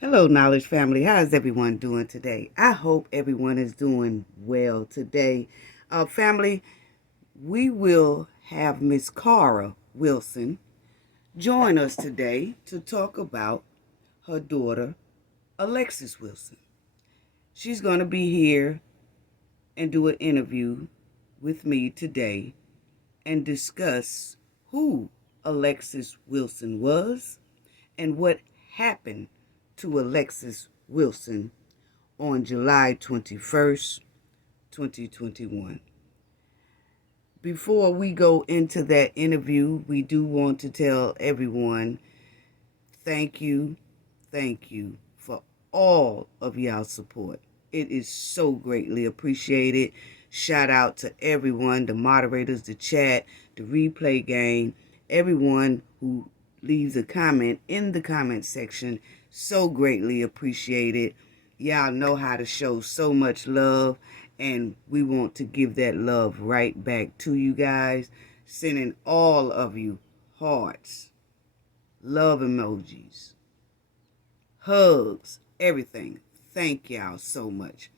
Hello, Knowledge Family. How's everyone doing today? I hope everyone is doing well today. Family, we will have Miss Cara Wilson join us today to talk about her daughter, Alexis Wilson. She's going to be here and do an interview with me today and discuss who Alexis Wilson was and what happened to Alexis Wilson on July 21st, 2021. Before we go into that interview, we do want to tell everyone thank you, for all of y'all support. It is so greatly appreciated. Shout out to everyone, the moderators, the chat, the replay game, everyone who leaves a comment in the comment section. So greatly appreciated. Y'all know how to show so much love, and we want to give that love right back to you guys. Sending all of you hearts, love emojis, hugs, everything. Thank y'all so much.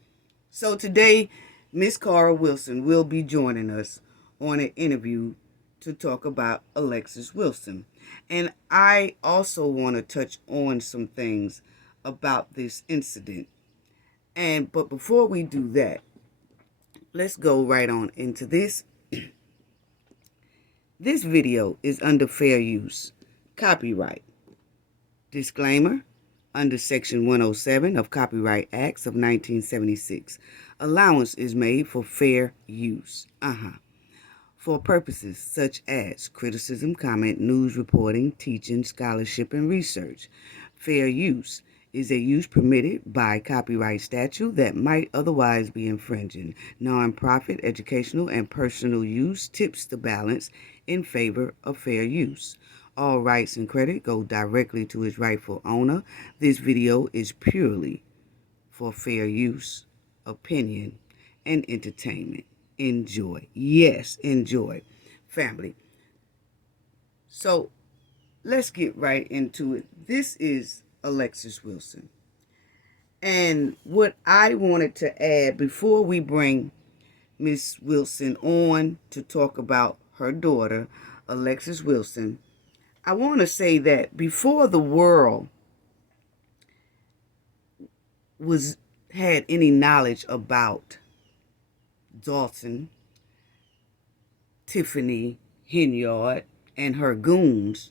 So today, Miss Cara Wilson will be joining us on an interview to talk about Alexis Wilson. And I also want to touch on some things about this incident. But before we do that, let's go right on into this. This video is under fair use, copyright. Disclaimer, under Section 107 of Copyright Acts of 1976, allowance is made for fair use. For purposes such as criticism, comment, news reporting, teaching, scholarship, and research. Fair use is a use permitted by copyright statute that might otherwise be infringing. Non-profit, educational, and personal use tips the balance in favor of fair use. All rights and credit go directly to its rightful owner. This video is purely for fair use, opinion, and entertainment. Enjoy. Yes, enjoy. Family. So let's get right into it. This is Alexis Wilson. And what I wanted to add before we bring Miss Wilson on to talk about her daughter, Alexis Wilson, I want to say that before the world had any knowledge about Dalton, Tiffany, Henyard, and her goons,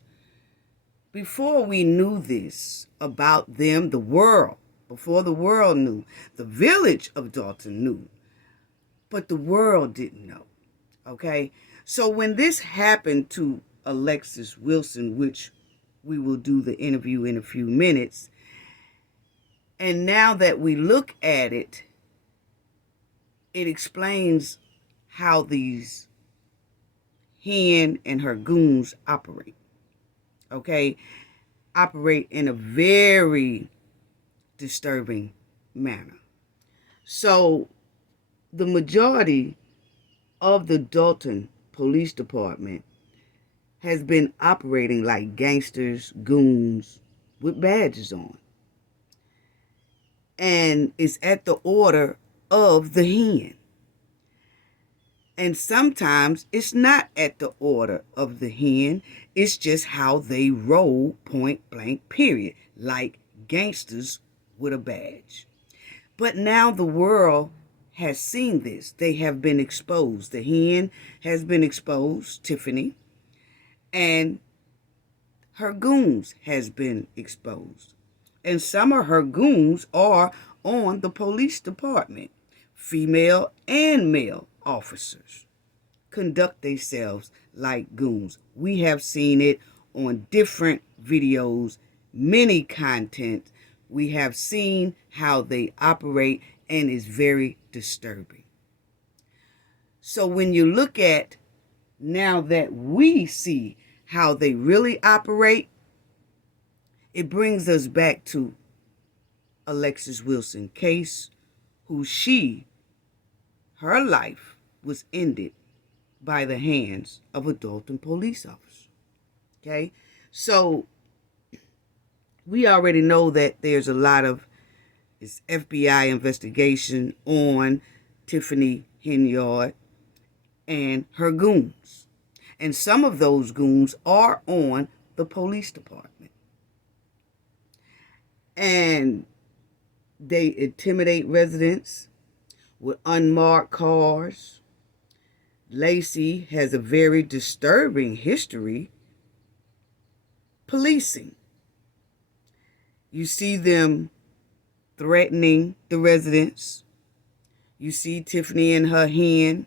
before we knew this about them, before the world knew, the village of Dalton knew, but the world didn't know, okay? So when this happened to Alexis Wilson, which we will do the interview in a few minutes, and now that we look at it, it explains how these Hen and her goons operate. Okay? Operate in a very disturbing manner. So, the majority of the Dalton Police Department has been operating like gangsters, goons, with badges on. And it's at the order of the Hen. And sometimes it's not at the order of the Hen. It's just how they roll, point blank, period. Like gangsters with a badge. But now the world has seen this. They have been exposed. The Hen has been exposed, Tiffany. And her goons has been exposed. And some of her goons are on the police department. Female and male officers conduct themselves like goons. We have seen it on different videos, many content. We have seen how they operate, and it's very disturbing. So when you look at now that we see how they really operate, it brings us back to Alexis Wilson case, her life was ended by the hands of a Dalton police officer. Okay? So we already know that there's a lot of FBI investigation on Tiffany Henyard and her goons. And some of those goons are on the police department. And they intimidate residents with unmarked cars. Lacey has a very disturbing history policing. You see them threatening the residents. You see Tiffany and her hen.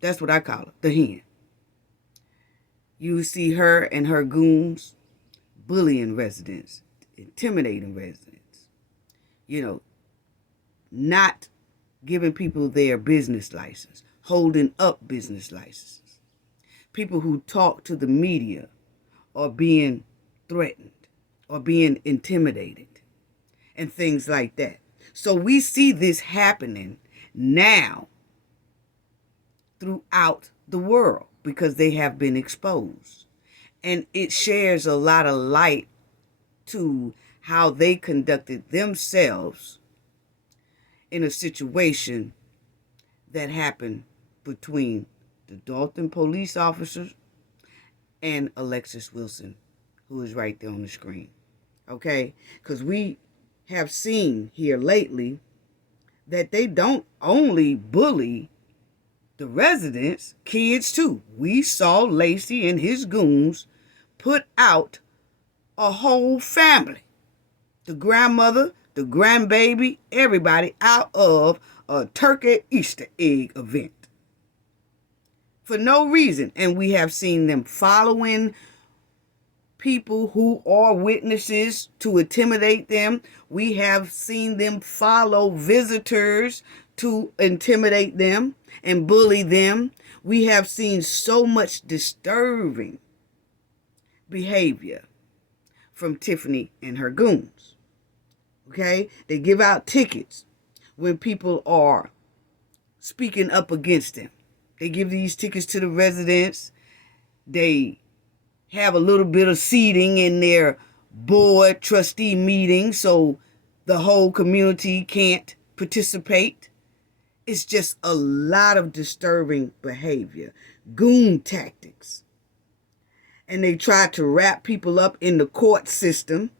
That's what I call her, the hen. You see her and her goons bullying residents, intimidating residents. Not giving people their business license, holding up business licenses. People who talk to the media are being threatened or being intimidated and things like that. So we see this happening now throughout the world because they have been exposed. And it shares a lot of light to how they conducted themselves in a situation that happened between the Dalton police officers and Alexis Wilson, who is right there on the screen. Okay? Because we have seen here lately that they don't only bully the residents, kids too. We saw Lacey and his goons put out a whole family. The grandmother, the grandbaby, everybody out of a turkey Easter egg event. For no reason. And we have seen them following people who are witnesses to intimidate them. We have seen them follow visitors to intimidate them and bully them. We have seen so much disturbing behavior from Tiffany and her goons. Okay? They give out tickets when people are speaking up against them. They give these tickets to the residents. They have a little bit of seating in their board trustee meeting so the whole community can't participate. It's just a lot of disturbing behavior. Goon tactics. And they try to wrap people up in the court system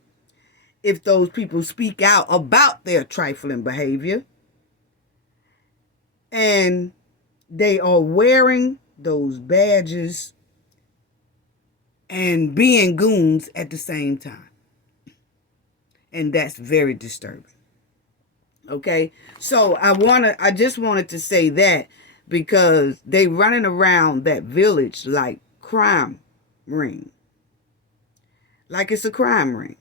if those people speak out about their trifling behavior. And they are wearing those badges and being goons at the same time. And that's very disturbing. Okay? So I just wanted to say that because they running around that village like crime ring. Like it's a crime ring.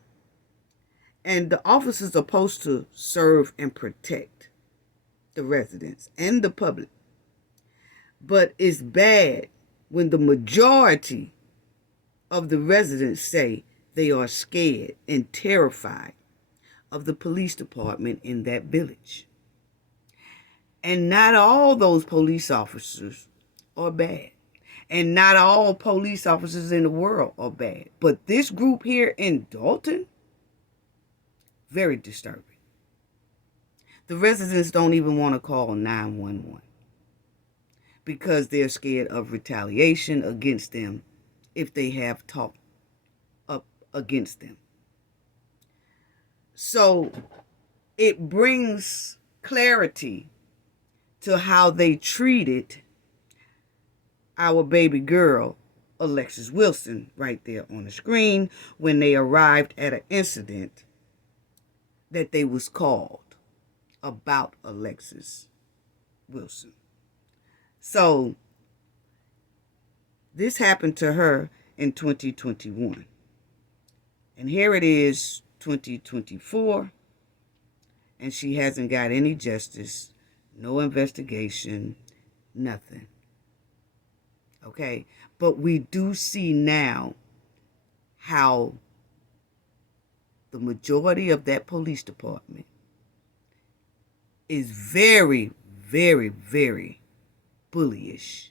And the officers are supposed to serve and protect the residents and the public. But it's bad when the majority of the residents say they are scared and terrified of the police department in that village. And not all those police officers are bad. And not all police officers in the world are bad. But this group here in Dalton, very disturbing. The residents don't even want to call 911 because they're scared of retaliation against them if they have talked up against them. So it brings clarity to how they treated our baby girl, Alexis Wilson, right there on the screen when they arrived at an incident that they was called about Alexis Wilson. So this happened to her in 2021. And here it is, 2024, and she hasn't got any justice, no investigation, nothing. Okay? But we do see now how the majority of that police department is very, very, very bullyish.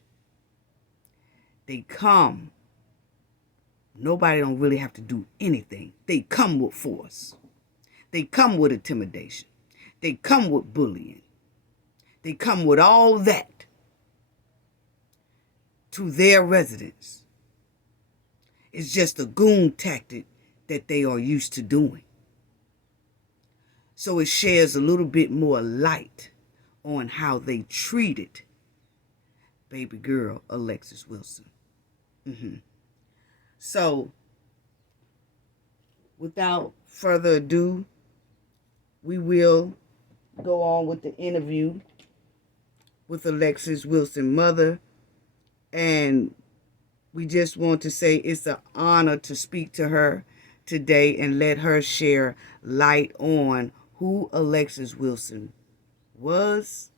They come Nobody don't really have to do anything. They come with force. They come with intimidation. They come with bullying. They come with all that to their residence. It's just a goon tactic that they are used to doing. So it shares a little bit more light on how they treated baby girl Alexis Wilson. So, without further ado, we will go on with the interview with Alexis Wilson's mother. And we just want to say it's an honor to speak to her today and let her share light on who Alexis Wilson was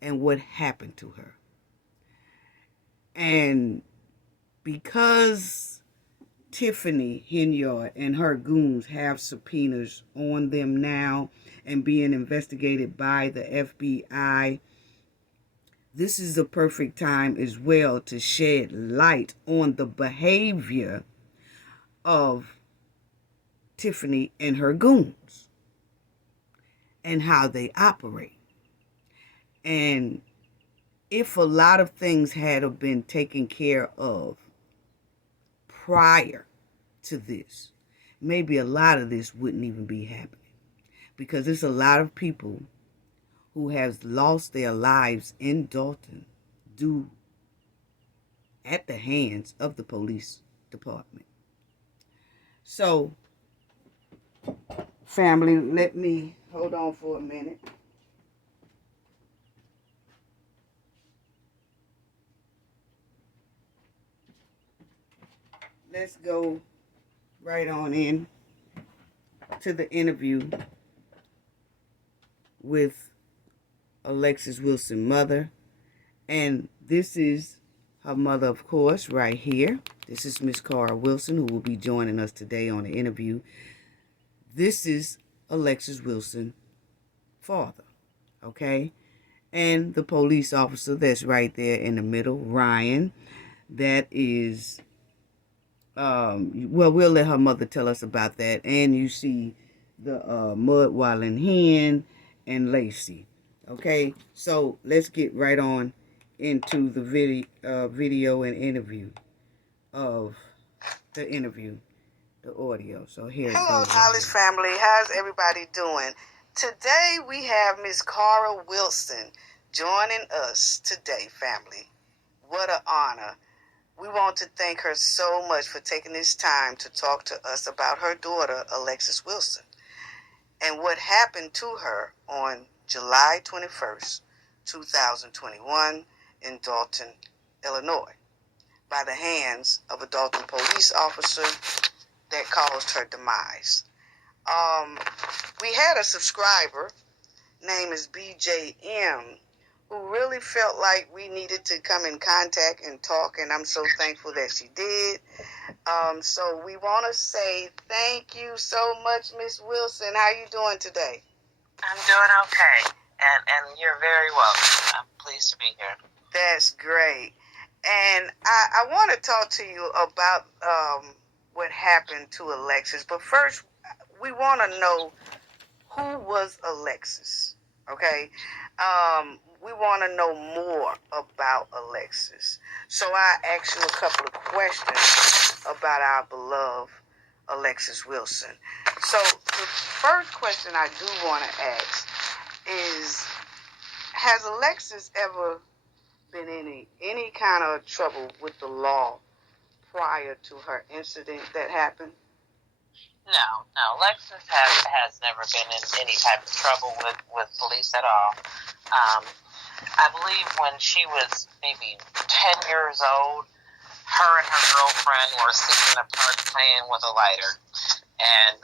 and what happened to her. And because Tiffany Henyard and her goons have subpoenas on them now and being investigated by the FBI, this is the perfect time as well to shed light on the behavior of Tiffany and her goons and how they operate. And if a lot of things had been taken care of prior to this, maybe a lot of this wouldn't even be happening. Because there's a lot of people who have lost their lives in Dalton due at the hands of the police department. So, family, let me hold on for a minute. Let's go right on in to the interview with Alexis Wilson's mother. And this is her mother, of course, right here. This is Miss Cara Wilson, who will be joining us today on the interview. This is Alexis Wilson's father, okay? And the police officer that's right there in the middle, Ryan, that is, well, we'll let her mother tell us about that. And you see the Mudwallin Hen and Lacey. Okay, so let's get right on into the video and interview of the interview, the audio. So here it goes. Hello, Knowledge family. How's everybody doing? Today we have Miss Cara Wilson joining us today, family. What an honor. We want to thank her so much for taking this time to talk to us about her daughter, Alexis Wilson, and what happened to her on July 21st, 2021 in Dalton, Illinois, by the hands of a Dalton police officer that caused her demise. We had a subscriber, name is BJM, who really felt like we needed to come in contact and talk, and I'm so thankful that she did. So we want to say thank you so much, Miss Wilson. How you doing today? I'm doing okay, and you're very welcome. I'm pleased to be here. That's great. And I want to talk to you about what happened to Alexis. But first, we want to know, who was Alexis? Okay? We want to know more about Alexis. So I asked you a couple of questions about our beloved Alexis Wilson. So the first question I do want to ask is, has Alexis ever been in any kind of trouble with the law prior to her incident that happened? No. Alexis has never been in any type of trouble with police at all. I believe when she was maybe 10 years old, her and her girlfriend were sitting apart playing with a lighter, and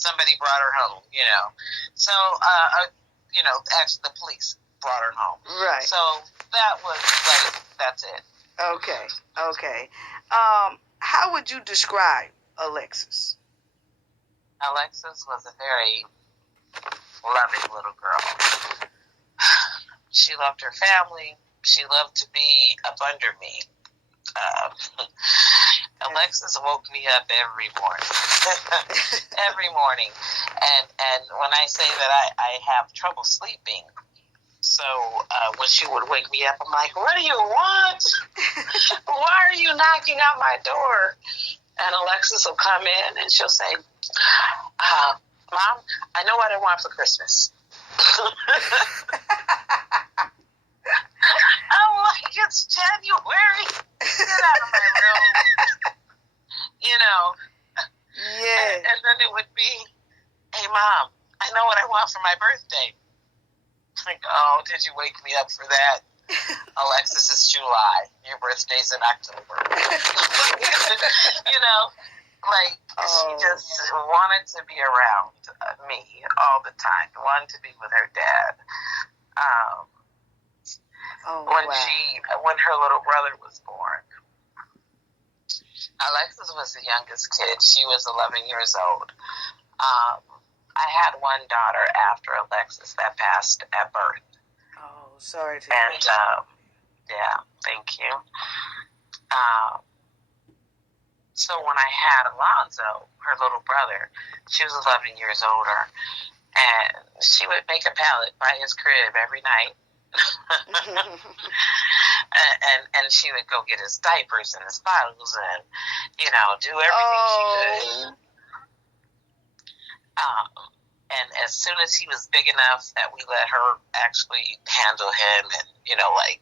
somebody brought her home. So actually the police brought her home. Right. So that was that's it. Okay. How would you describe Alexis? Alexis was a very loving little girl. She loved her family. She loved to be up under me. Uh, Alexis woke me up every morning, every morning, and when I say that I have trouble sleeping, so when she would wake me up, I'm like, "What do you want? Why are you knocking on my door?" And Alexis will come in and she'll say, "Mom, I know what I want for Christmas." I'm like, "It's January. Get out of my room." Yeah. And then it would be, "Hey, Mom, I know what I want for my birthday." Like, "Oh, did you wake me up for that?" Alexis, is July. Your birthday's in October. She just wanted to be around me all the time. Wanted to be with her dad. When her little brother was born, Alexis was the youngest kid. She was 11 years old. I had one daughter after Alexis that passed at birth. Oh, sorry to hear. And yeah, thank you. So when I had Alonzo, her little brother, she was 11 years older, and she would make a pallet by his crib every night. and she would go get his diapers and his bottles and, do everything she could. And as soon as he was big enough that we let her actually handle him and,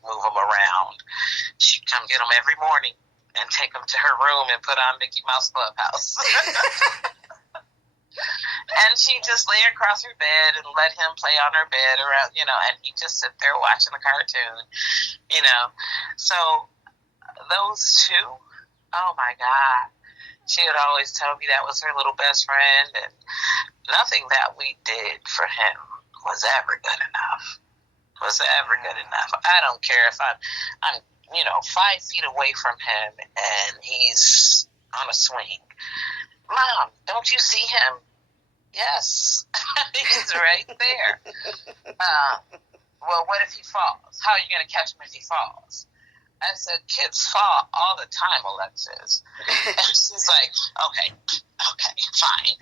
move him around, she'd come get him every morning and take him to her room and put on Mickey Mouse Clubhouse. And she'd just lay across her bed and let him play on her bed around, and he'd just sit there watching a cartoon, So those two, oh my God. She would always tell me that was her little best friend, and nothing that we did for him was ever good enough. I don't care if I'm 5 feet away from him and he's on a swing. "Mom, don't you see him?" "Yes, he's right there." "Well, what if he falls? How are you going to catch him if he falls?" I said, "Kids fall all the time, Alexis." And she's like, okay, fine.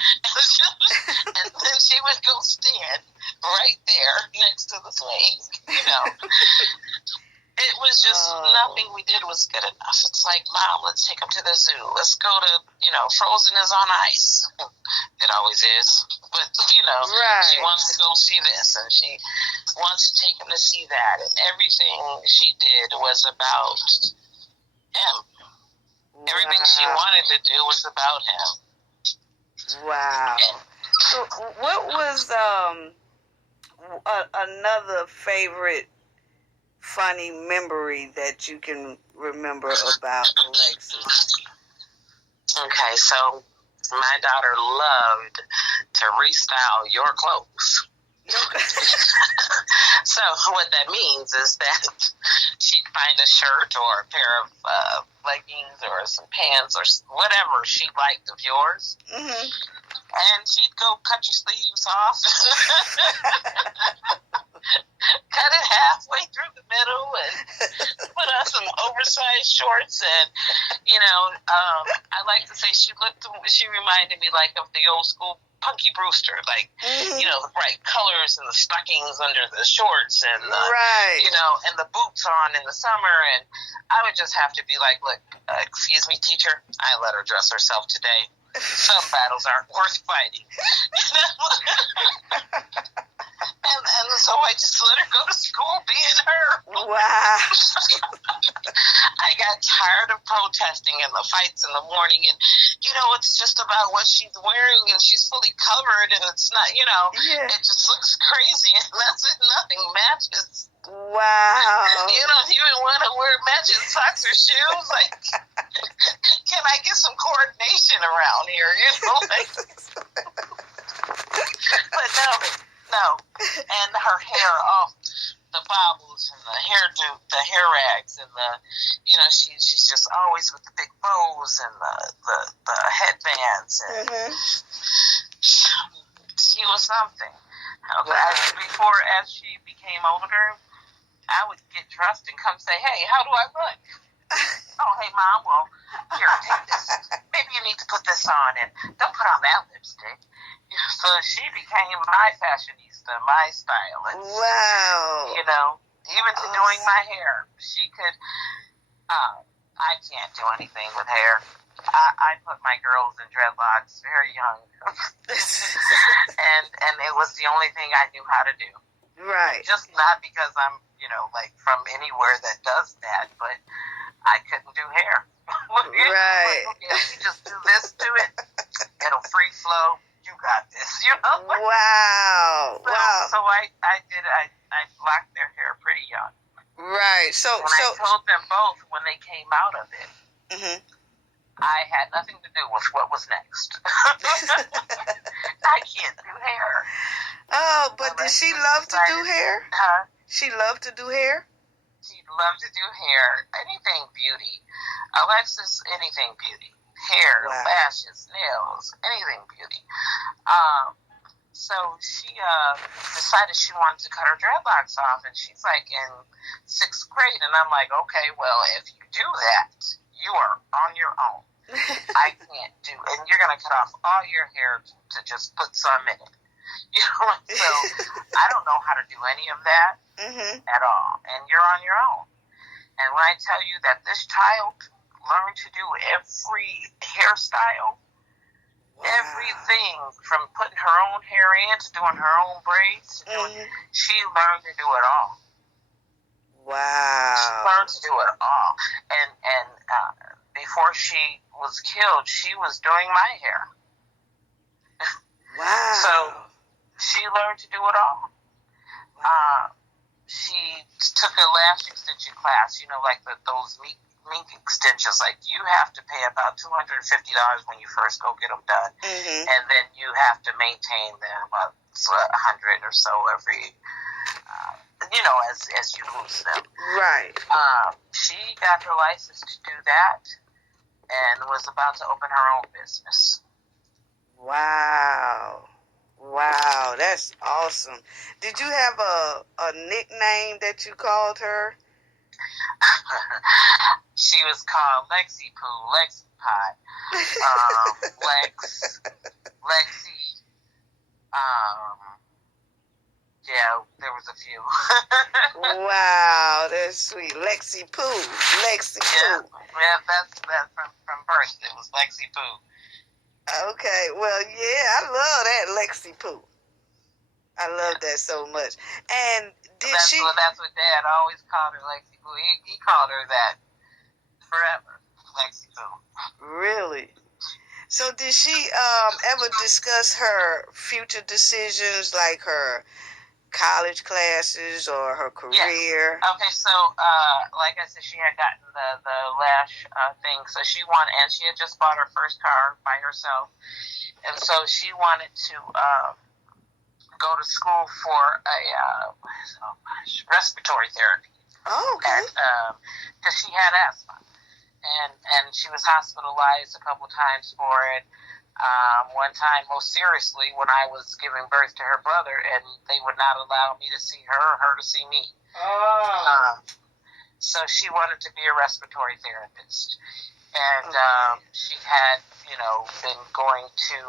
And then she would go stand right there next to the swing, It was just nothing we did was good enough. It's like, "Mom, let's take him to the zoo. Let's go to, Frozen is on ice." It always is. But, right. She wants to go see this, and she wants to take him to see that. And everything she did was about him. Wow. Everything she wanted to do was about him. Wow. So what was another favorite funny memory that you can remember about Alexis? Okay, so my daughter loved to restyle your clothes. So what that means is that she'd find a shirt or a pair of leggings or some pants or whatever she liked of yours, and she'd go cut your sleeves off, cut it halfway through the middle, and put on some oversized shorts. And I like to say she reminded me like of the old school Punky Brewster, like the bright colors and the stockings under the shorts and the and the boots on in the summer. And I would just have to be like, "Look, excuse me, teacher, I let her dress herself today. Some battles aren't worth fighting." And so I just let her go to school being her. Wow. I got tired of protesting and the fights in the morning, and it's just about what she's wearing, and she's fully covered, and it's not, it just looks crazy, and that's it, nothing matches. Wow. You don't even want to wear matching socks or shoes. Like, can I get some coordination around here? But no. And her hair, the bobbles and the hairdo, the hair rags, and she's just always with the big bows and the headbands, and she was something. Okay, as she became older, I would get dressed and come say, "Hey, how do I look?" Oh, hey, Mom, well, here, take this. Maybe you need to put this on, and don't put on that lipstick. So she became my fashionista, my stylist. Wow. Even to doing my hair. She could, I can't do anything with hair. I put my girls in dreadlocks very young. and it was the only thing I knew how to do. Right. Just not because I'm, from anywhere that does that, but I couldn't do hair. Right. Okay, you just do this to it. It'll free flow. You got this, Wow. So I locked their hair pretty young. Right. So I told them both when they came out of it, mm-hmm. I had nothing to do with what was next. I can't do hair. Oh, but did she love to do hair? Huh? She loved to do hair? She loved to do hair. Anything beauty. Alexis, anything beauty. Hair, lashes, nails, anything beauty. So she decided she wanted to cut her dreadlocks off, and she's like in 6th grade, and I'm like, okay, well, if you do that, you are on your own. I can't do, and you're going to cut off all your hair to just put some in it. So I don't know how to do any of that at all, and you're on your own. And when I tell you that this child learned to do every hairstyle, everything from putting her own hair in to doing her own braids, she learned to do it all. Wow. She learned to do it all. And before she was killed, she was doing my hair. Wow. So she learned to do it all. She took a lash extension class, like those mink extensions. Like, you have to pay about $250 when you first go get them done. And then you have to maintain them $100 or so every, as you lose them. Right. She got her license to do that and was about to open her own business. Wow. Wow, that's awesome. Did you have a nickname that you called her? She was called Lexi Poo, Lexi Pot, Lexi. Yeah, there was a few. Wow, that's sweet. Lexi Poo, Lexi Poo. Yeah, that's from birth. It was Lexi Poo. Okay, well, yeah, I love that Lexi Poo. I love that so much. And that's what Dad always called her, Lexi Poo. He called her that forever, Lexi Poo. Really? So did she ever discuss her future decisions, like her college classes or her career? Yes. Okay, so like I said, she had gotten the lash thing, so she wanted, and she had just bought her first car by herself, and so she wanted to go to school for a respiratory therapy. Oh, okay. Because she had asthma, and she was hospitalized a couple times for it. One time, most seriously, when I was giving birth to her brother, and they would not allow me to see her or her to see me. Oh. So she wanted to be a respiratory therapist. And she had, been going to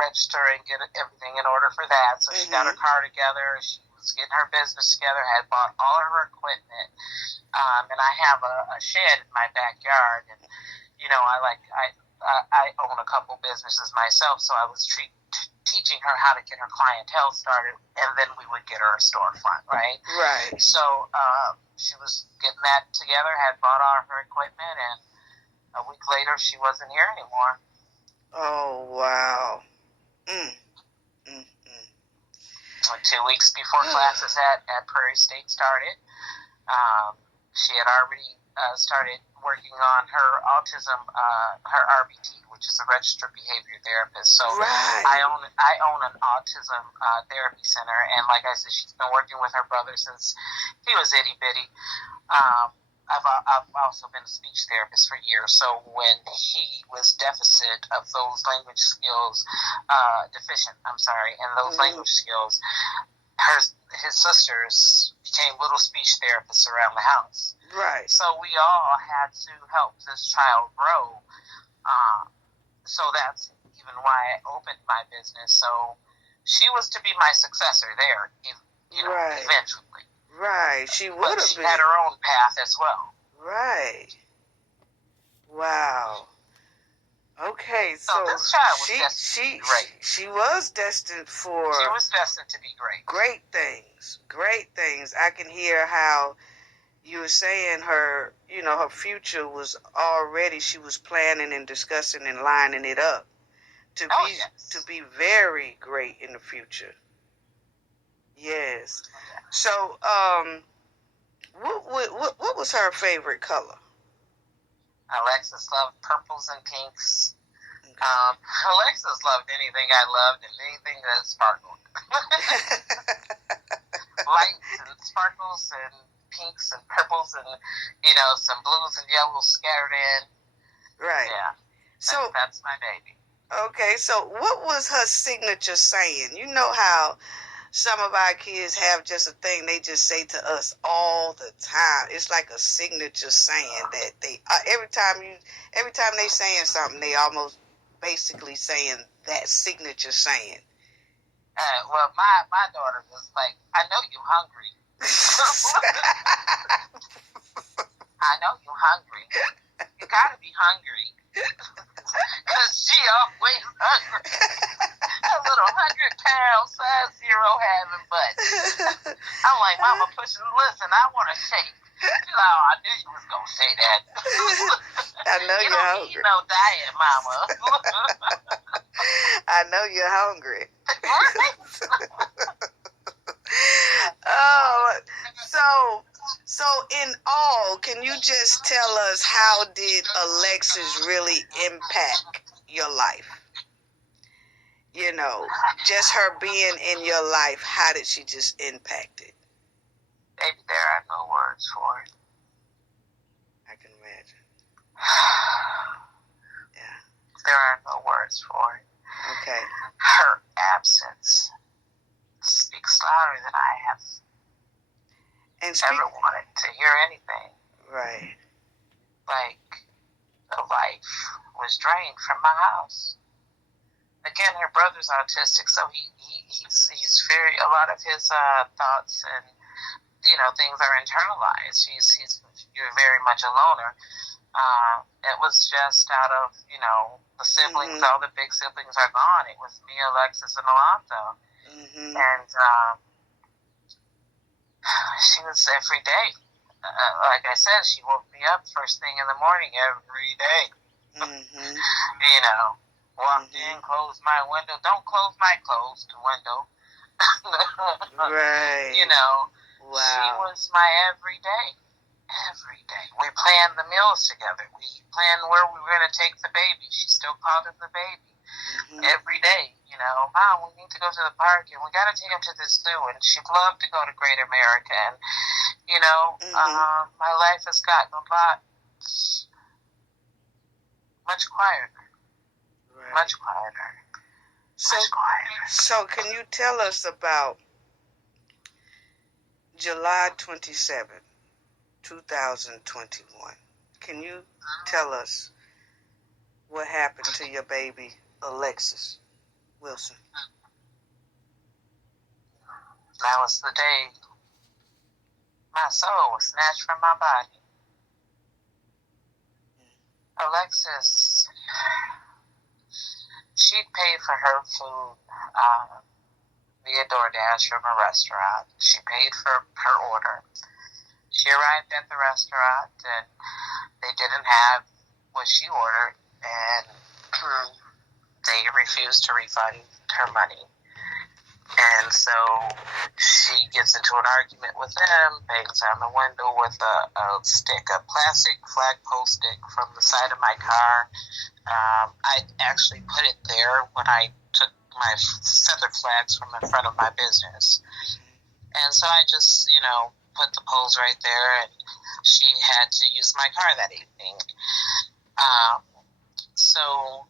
register and get everything in order for that. So she got her car together. She was getting her business together, had bought all of her equipment. And I have a shed in my backyard. And, I own a couple businesses myself, so I was teaching her how to get her clientele started, and then we would get her a storefront, right? Right. So she was getting that together, had bought all her equipment, and a week later she wasn't here anymore. Oh, wow. 2 weeks before classes at Prairie State started, she had already started working on her autism, her RBT, which is a registered behavior therapist. So I own an autism therapy center, and like I said, she's been working with her brother since he was itty bitty. I've also been a speech therapist for years. So when he was deficient of those language skills, deficient, and those language skills, his sisters became little speech therapists around the house. Right. So we all had to help this child grow. So that's even why I opened my business. So she was to be my successor there, right. Eventually. Right. She would have been. She had her own path as well. Right. Wow. Okay, so this child was she was destined for. She was destined to be great. Great things. Great things. I can hear how you were saying her future was already, she was planning and discussing and lining it up to be very great in the future. Yes. So, what was her favorite color? Alexis loved purples and pinks. Alexis loved anything I loved and anything that sparkled. Lights and sparkles and pinks and purples and, some blues and yellows scattered in. Right. Yeah. So that's my baby. Okay, so what was her signature saying? You know how some of our kids have just a thing they just say to us all the time. It's like a signature saying that they every time they saying something, they almost basically saying that signature saying. Well, my daughter was like, I know you're hungry. I know you're hungry. You gotta be hungry. Because she always hungry. A little 100-pound size zero having butt. I'm like, Mama, listen, I want to shake. She's like, oh, I knew you was going to say that. I know you you're don't hungry. need no diet, Mama. I know you're hungry. Oh, so in all, can you just tell us how did Alexis really impact your life? Just her being in your life, how did she just impact it? Maybe there are no words for it. I can imagine. Yeah. There are no words for it. Okay. Her absence speaks louder than I have ever wanted to hear anything. Right. Like, the life was drained from my house. Again, her brother's autistic, so he's very, a lot of his thoughts and things are internalized. You're very much a loner. It was just out of the siblings, all the big siblings are gone. It was me, Alexis, and Alonzo, and she was every day. Like I said, she woke me up first thing in the morning every day. Walked in, closed my window. Don't close my closed window. Right. Wow. She was my every day. Every day. We planned the meals together. We planned where we were going to take the baby. She still called him the baby. Every day. Mom, we need to go to the park and we got to take him to the zoo. And she'd love to go to Great America. And, my life has gotten a lot much quieter. Right. Much quieter. So can you tell us about July 27th, 2021? Can you tell us what happened to your baby, Alexis Wilson? That was the day my soul was snatched from my body. Alexis, she'd paid for her food via DoorDash from a restaurant. She paid for her order. She arrived at the restaurant and they didn't have what she ordered, and they refused to refund her money. And so she gets into an argument with them, bangs on the window with a plastic flagpole stick from the side of my car. I actually put it there when I took my feather flags from in front of my business. And so I just, put the poles right there, and she had to use my car that evening. So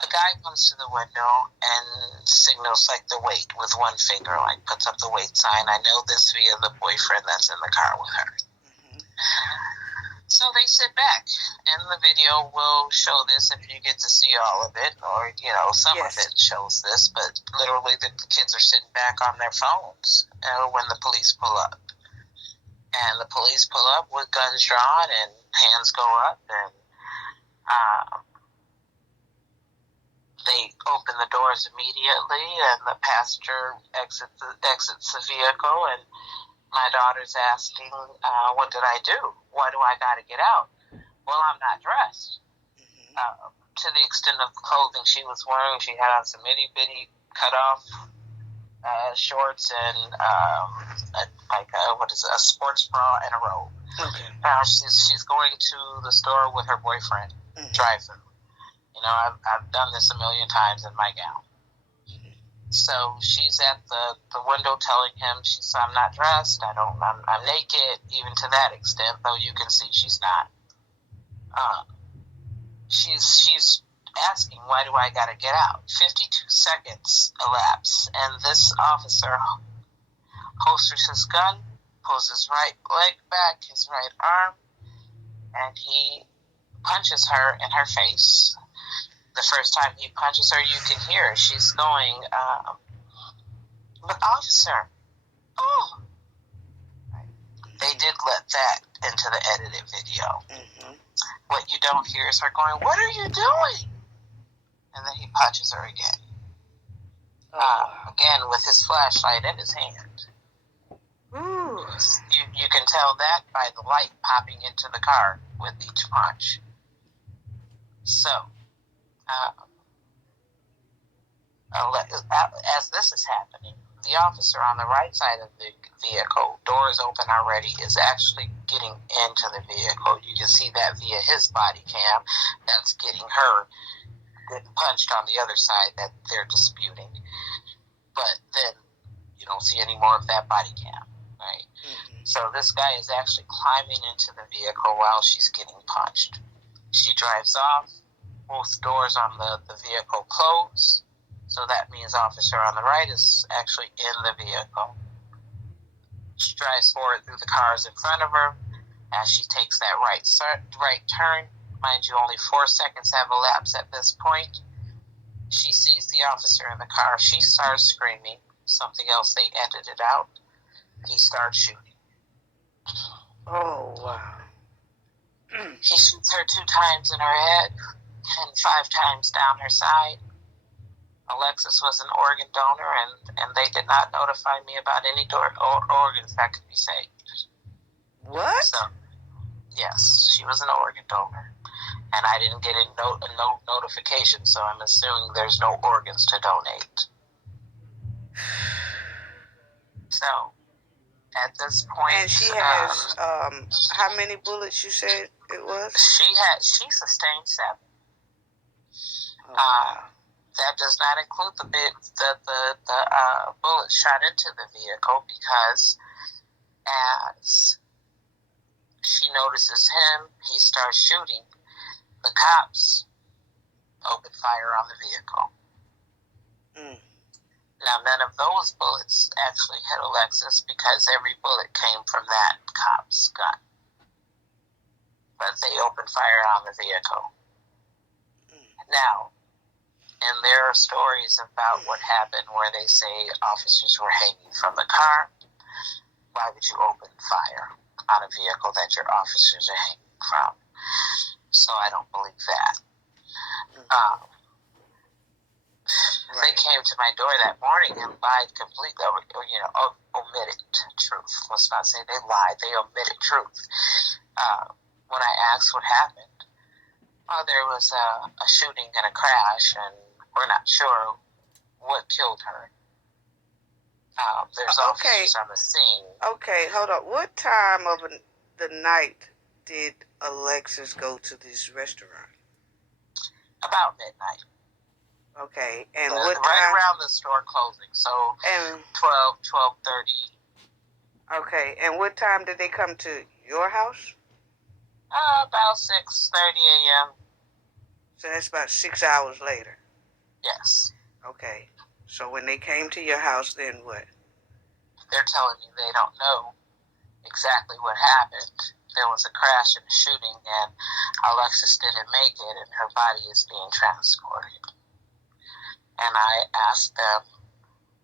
A guy comes to the window and signals like the wait with one finger, like puts up the wait sign. I know this via the boyfriend that's in the car with her. So they sit back, and the video will show this if you get to see all of it, or, some of it shows this, but literally the kids are sitting back on their phones when the police pull up. And the police pull up with guns drawn, and hands go up, and they open the doors immediately, and the passenger exits the vehicle, and my daughter's asking, what did I do? Why do I got to get out? Well, I'm not dressed. To the extent of the clothing she was wearing, she had on some itty-bitty cut-off shorts and a sports bra and a robe. Okay. She's going to the store with her boyfriend, drive-through. I've done this a million times in my gown. So she's at the window telling him, I'm not dressed, I'm naked, even to that extent, though you can see she's not. She's asking, why do I gotta get out? 52 seconds elapse, and this officer holsters his gun, pulls his right leg back, his right arm, and he punches her in her face. The first time he punches her, you can hear she's going, but officer, oh. They did let that into the edited video. Mm-hmm. What you don't hear is her going, what are you doing? And then he punches her again. Again, with his flashlight in his hand. Ooh. You can tell that by the light popping into the car with each punch. So, as this is happening, the officer on the right side of the vehicle, doors open already, is actually getting into the vehicle. You can see that via his body cam. That's getting her getting punched on the other side that they're disputing. But then you don't see any more of that body cam, right? Mm-hmm. So this guy is actually climbing into the vehicle while she's getting punched. She drives off. Both doors on the vehicle close. So that means officer on the right is actually in the vehicle. She drives forward through the cars in front of her. As she takes that right turn, mind you, only 4 seconds have elapsed at this point. She sees the officer in the car. She starts screaming. Something else, they edited out. He starts shooting. Oh, wow. He shoots her 2 times in her head and 5 times down her side. Alexis was an organ donor, and they did not notify me about any organs that could be saved. What? So, yes, she was an organ donor, and I didn't get a notification, so I'm assuming there's no organs to donate. So, at this point, and she has how many bullets you said it was? She sustained 7. Oh, wow. That does not include the bullet shot into the vehicle, because as she notices him, he starts shooting. The cops open fire on the vehicle. Now, none of those bullets actually hit Alexis, because every bullet came from that cop's gun. But they opened fire on the vehicle. Now, and there are stories about what happened where they say officers were hanging from the car. Why would you open fire on a vehicle that your officers are hanging from? So I don't believe that. They came to my door that morning and lied completely, omitted truth. Let's not say they lied, they omitted truth. When I asked what happened, there was a shooting and a crash, and we're not sure what killed her. There's officers on the scene. Okay, hold on. What time of the night did Alexis go to this restaurant? About midnight. Okay, and what time? Right around the store closing, so 12:30. Okay, and what time did they come to your house? About 6:30 a.m. So that's about 6 hours later. Yes. Okay. So when they came to your house, then what? They're telling me they don't know exactly what happened. There was a crash and a shooting, and Alexis didn't make it, and her body is being transported. And I asked them,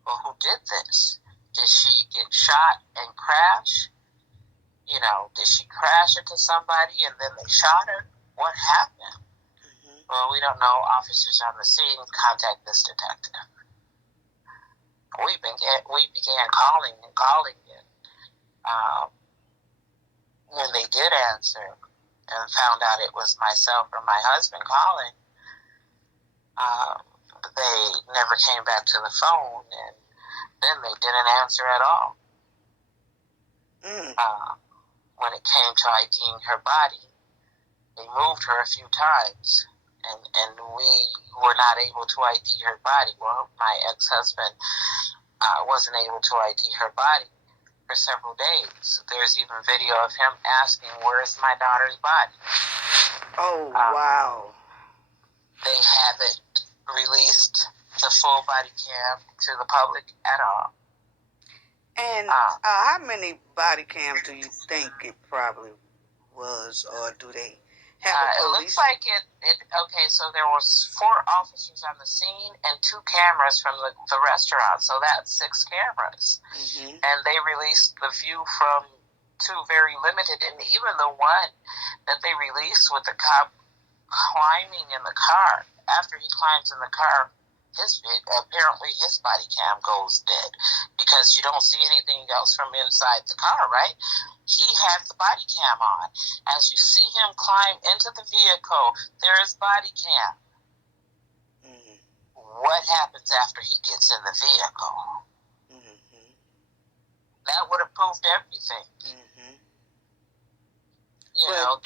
well, who did this? Did she get shot and crash? You know, did she crash into somebody and then they shot her? What happened? Mm-hmm. Well, we don't know. Officers on the scene, contact this detective. We began calling and calling it. When they did answer and found out it was myself or my husband calling, they never came back to the phone, and then they didn't answer at all. When it came to IDing her body, they moved her a few times, and we were not able to ID her body. Well, my ex-husband wasn't able to ID her body for several days. There's even video of him asking, where's my daughter's body? Oh, wow. They haven't released the full body cam to the public at all. And how many body cams do you think it probably was, or do they have a police? It looks like it. Okay, so there was 4 officers on the scene and 2 cameras from the restaurant, so that's 6 cameras. Mm-hmm. And they released the view from 2 very limited, and even the one that they released with the cop climbing in the car, after he climbs in the car, apparently his body cam goes dead because you don't see anything else from inside the car, right? He had the body cam on. As you see him climb into the vehicle, there is body cam. Mm-hmm. What happens after he gets in the vehicle? Mm-hmm. That would have proved everything. Mm-hmm.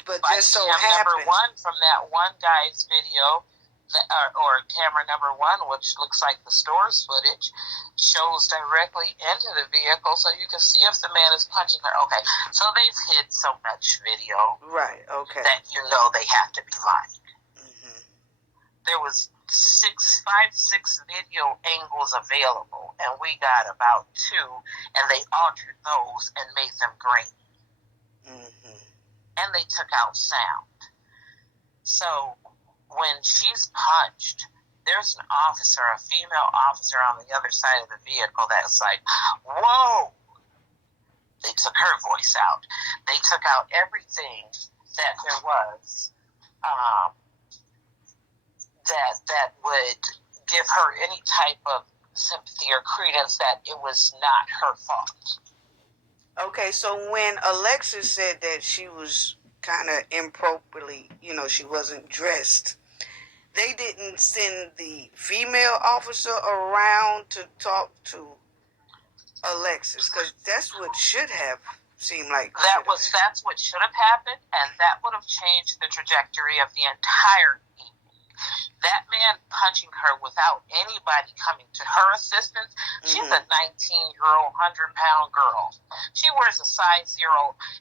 But just so happened, number 1 from that one guy's video, or camera number 1, which looks like the store's footage, shows directly into the vehicle, so you can see if the man is punching her. Okay, so they've hid so much video, right? Okay, that they have to be lying. Mm-hmm. There was 6 video angles available, and we got about 2, and they altered those and made them grainy. Mm-hmm. And they took out sound. So when she's punched, there's an officer, a female officer on the other side of the vehicle that's like, whoa! They took her voice out. They took out everything that there was that would give her any type of sympathy or credence that it was not her fault. Okay, so when Alexis said that she was kind of improperly, she wasn't dressed, they didn't send the female officer around to talk to Alexis, because that's what should have seemed like. That's what should have happened, and that would have changed the trajectory of the entire evening. That man punching her without anybody coming to her assistance. Mm-hmm. She's a 19-year-old, 100-pound girl. She wears a size 0.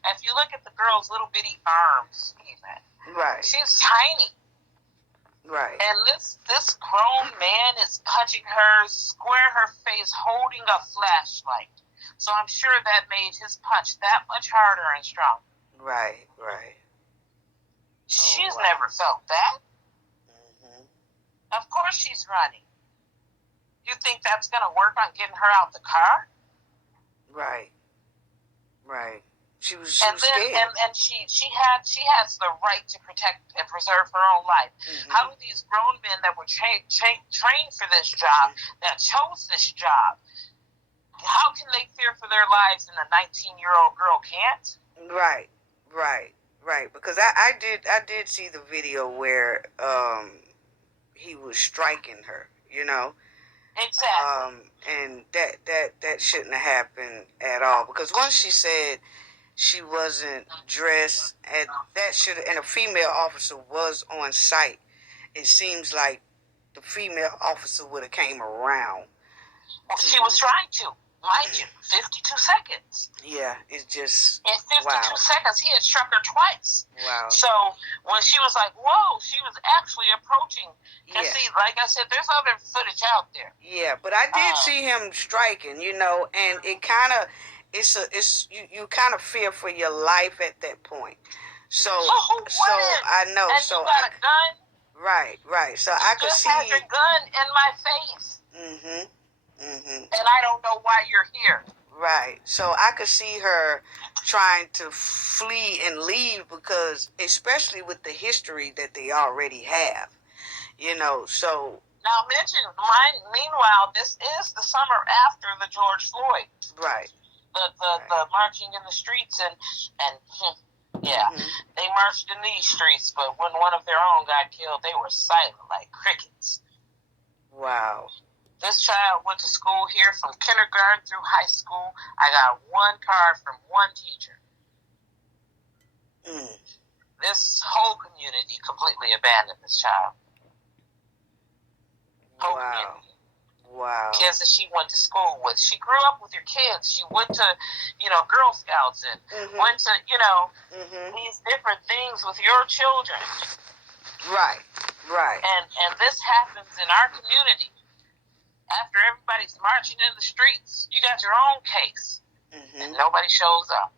And if you look at the girl's little bitty arms, even, right, she's tiny. Right. And this grown man is punching her square in her face, holding a flashlight. So I'm sure that made his punch that much harder and stronger. Right, right. She's never felt that. Mm-hmm. Of course she's running. You think that's going to work on getting her out the car? Right. Right. She was scared. And she has the right to protect and preserve her own life. Mm-hmm. How do these grown men that were trained for this job, that chose this job, how can they fear for their lives and a 19-year-old girl can't? Right, right, right. Because I did see the video where he was striking her, Exactly. And that shouldn't have happened at all. Because once she said she wasn't dressed, and a female officer was on site, it seems like the female officer would have came around. Well, she was trying to. Mind you, 52 seconds. Yeah, it's just, In 52 wow. seconds, he had struck her twice. Wow. So when she was like, whoa, she was actually approaching. And see, like I said, there's other footage out there. Yeah, but I did see him striking, and it kind of, you kind of fear for your life at that point. So I know. And so you got a gun? Right. So I could see. Just had your gun in my face. And I don't know why you're here. Right. So I could see her trying to flee and leave because, especially with the history that they already have, so. Now, meanwhile, this is the summer after the George Floyd. Right. The marching in the streets and they marched in these streets, but when one of their own got killed, they were silent like crickets. Wow. This child went to school here from kindergarten through high school. I got one card from one teacher. This whole community completely abandoned this child. Wow. Kids that she went to school with. She grew up with your kids. She went to, Girl Scouts and went to, these different things with your children. Right. And this happens in our community. After everybody's marching in the streets, you got your own case. And nobody shows up.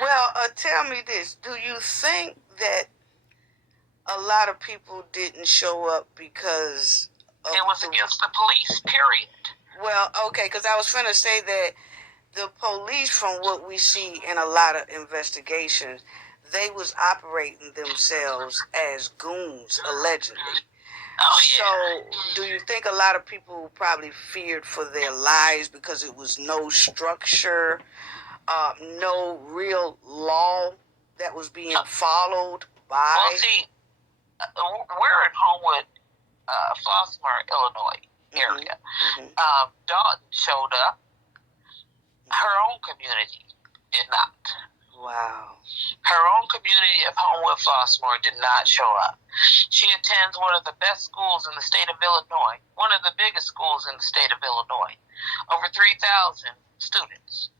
Well, tell me this. Do you think that a lot of people didn't show up because it was against the police, period? Well, okay, because I was finna say that the police, from what we see in a lot of investigations, they was operating themselves as goons, allegedly. Oh, yeah. So, do you think a lot of people probably feared for their lives because it was no structure, no real law that was being followed by? Well, see, we're in Homewood, Flossmoor, Illinois area. Dalton showed up. Her own community did not. Wow. Her own community of Homewood, Flossmoor did not show up. She attends one of the best schools in the state of Illinois, one of the biggest schools in the state of Illinois. Over 3,000 students.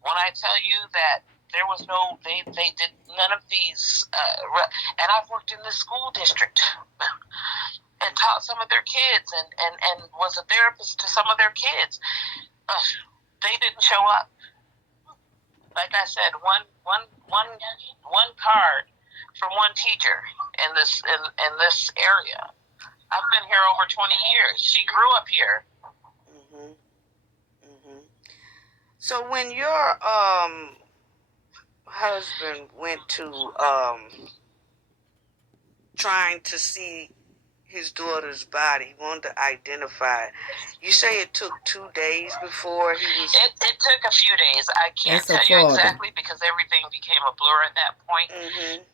When I tell you that there was they did none of these, and I've worked in the school district and taught some of their kids and was a therapist to some of their kids. They didn't show up. Like I said, one card from one teacher in this area. I've been here over 20 years. She grew up here. So when your husband went to trying to see his daughter's body, wanted to identify it, you say it took 2 days before he was... It took a few days. I can't tell you exactly because everything became a blur at that point.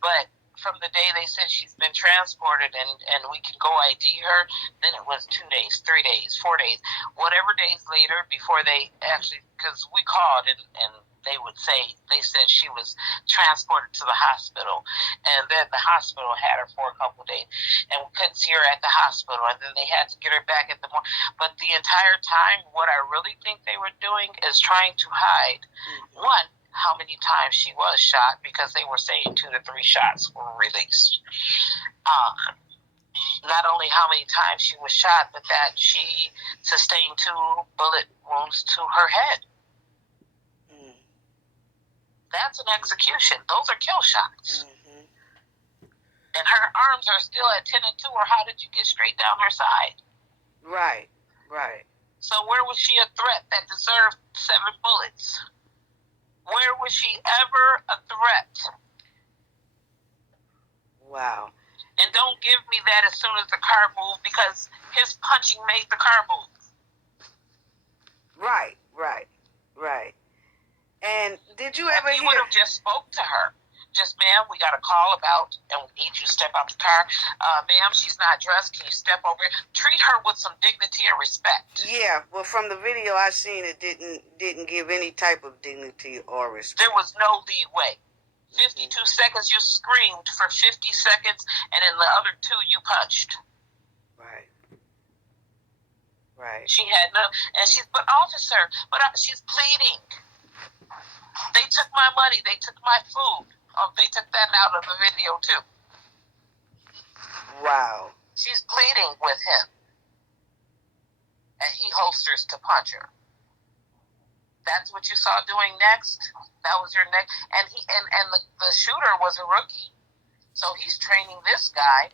But from the day they said she's been transported and we can go ID her, then it was 2 days, 3 days, 4 days, whatever days later before they actually, because we called and they would say, they said she was transported to the hospital, and then the hospital had her for a couple of days, and we couldn't see her at the hospital, and then they had to get her back at the morning. But the entire time, what I really think they were doing is trying to hide, one, how many times she was shot, because they were saying 2 to 3 shots were released. Not only how many times she was shot, but that she sustained 2 bullet wounds to her head. That's an execution. Those are kill shots. And her arms are still at 10 and 2, or how did you get straight down her side? Right. So where was she a threat that deserved 7 bullets? Where was she ever a threat? Wow. And don't give me that as soon as the car moved, because his punching made the car move. Right. And did you ever hear... He would have just spoke to her. Just, ma'am, we got a call about, and we need you to step out the car. Ma'am, she's not dressed. Can you step over here? Treat her with some dignity and respect. Yeah, well, from the video I seen, it didn't give any type of dignity or respect. There was no leeway. 52 seconds you screamed for 50 seconds, and in the other 2 you punched. Right. Right. She had no, and but officer, she's pleading. They took my money. They took my food. They took that out of the video too. Wow. She's pleading with him, and he holsters to punch her. That's what you saw doing next. That was your next, and the shooter was a rookie, so he's training this guy.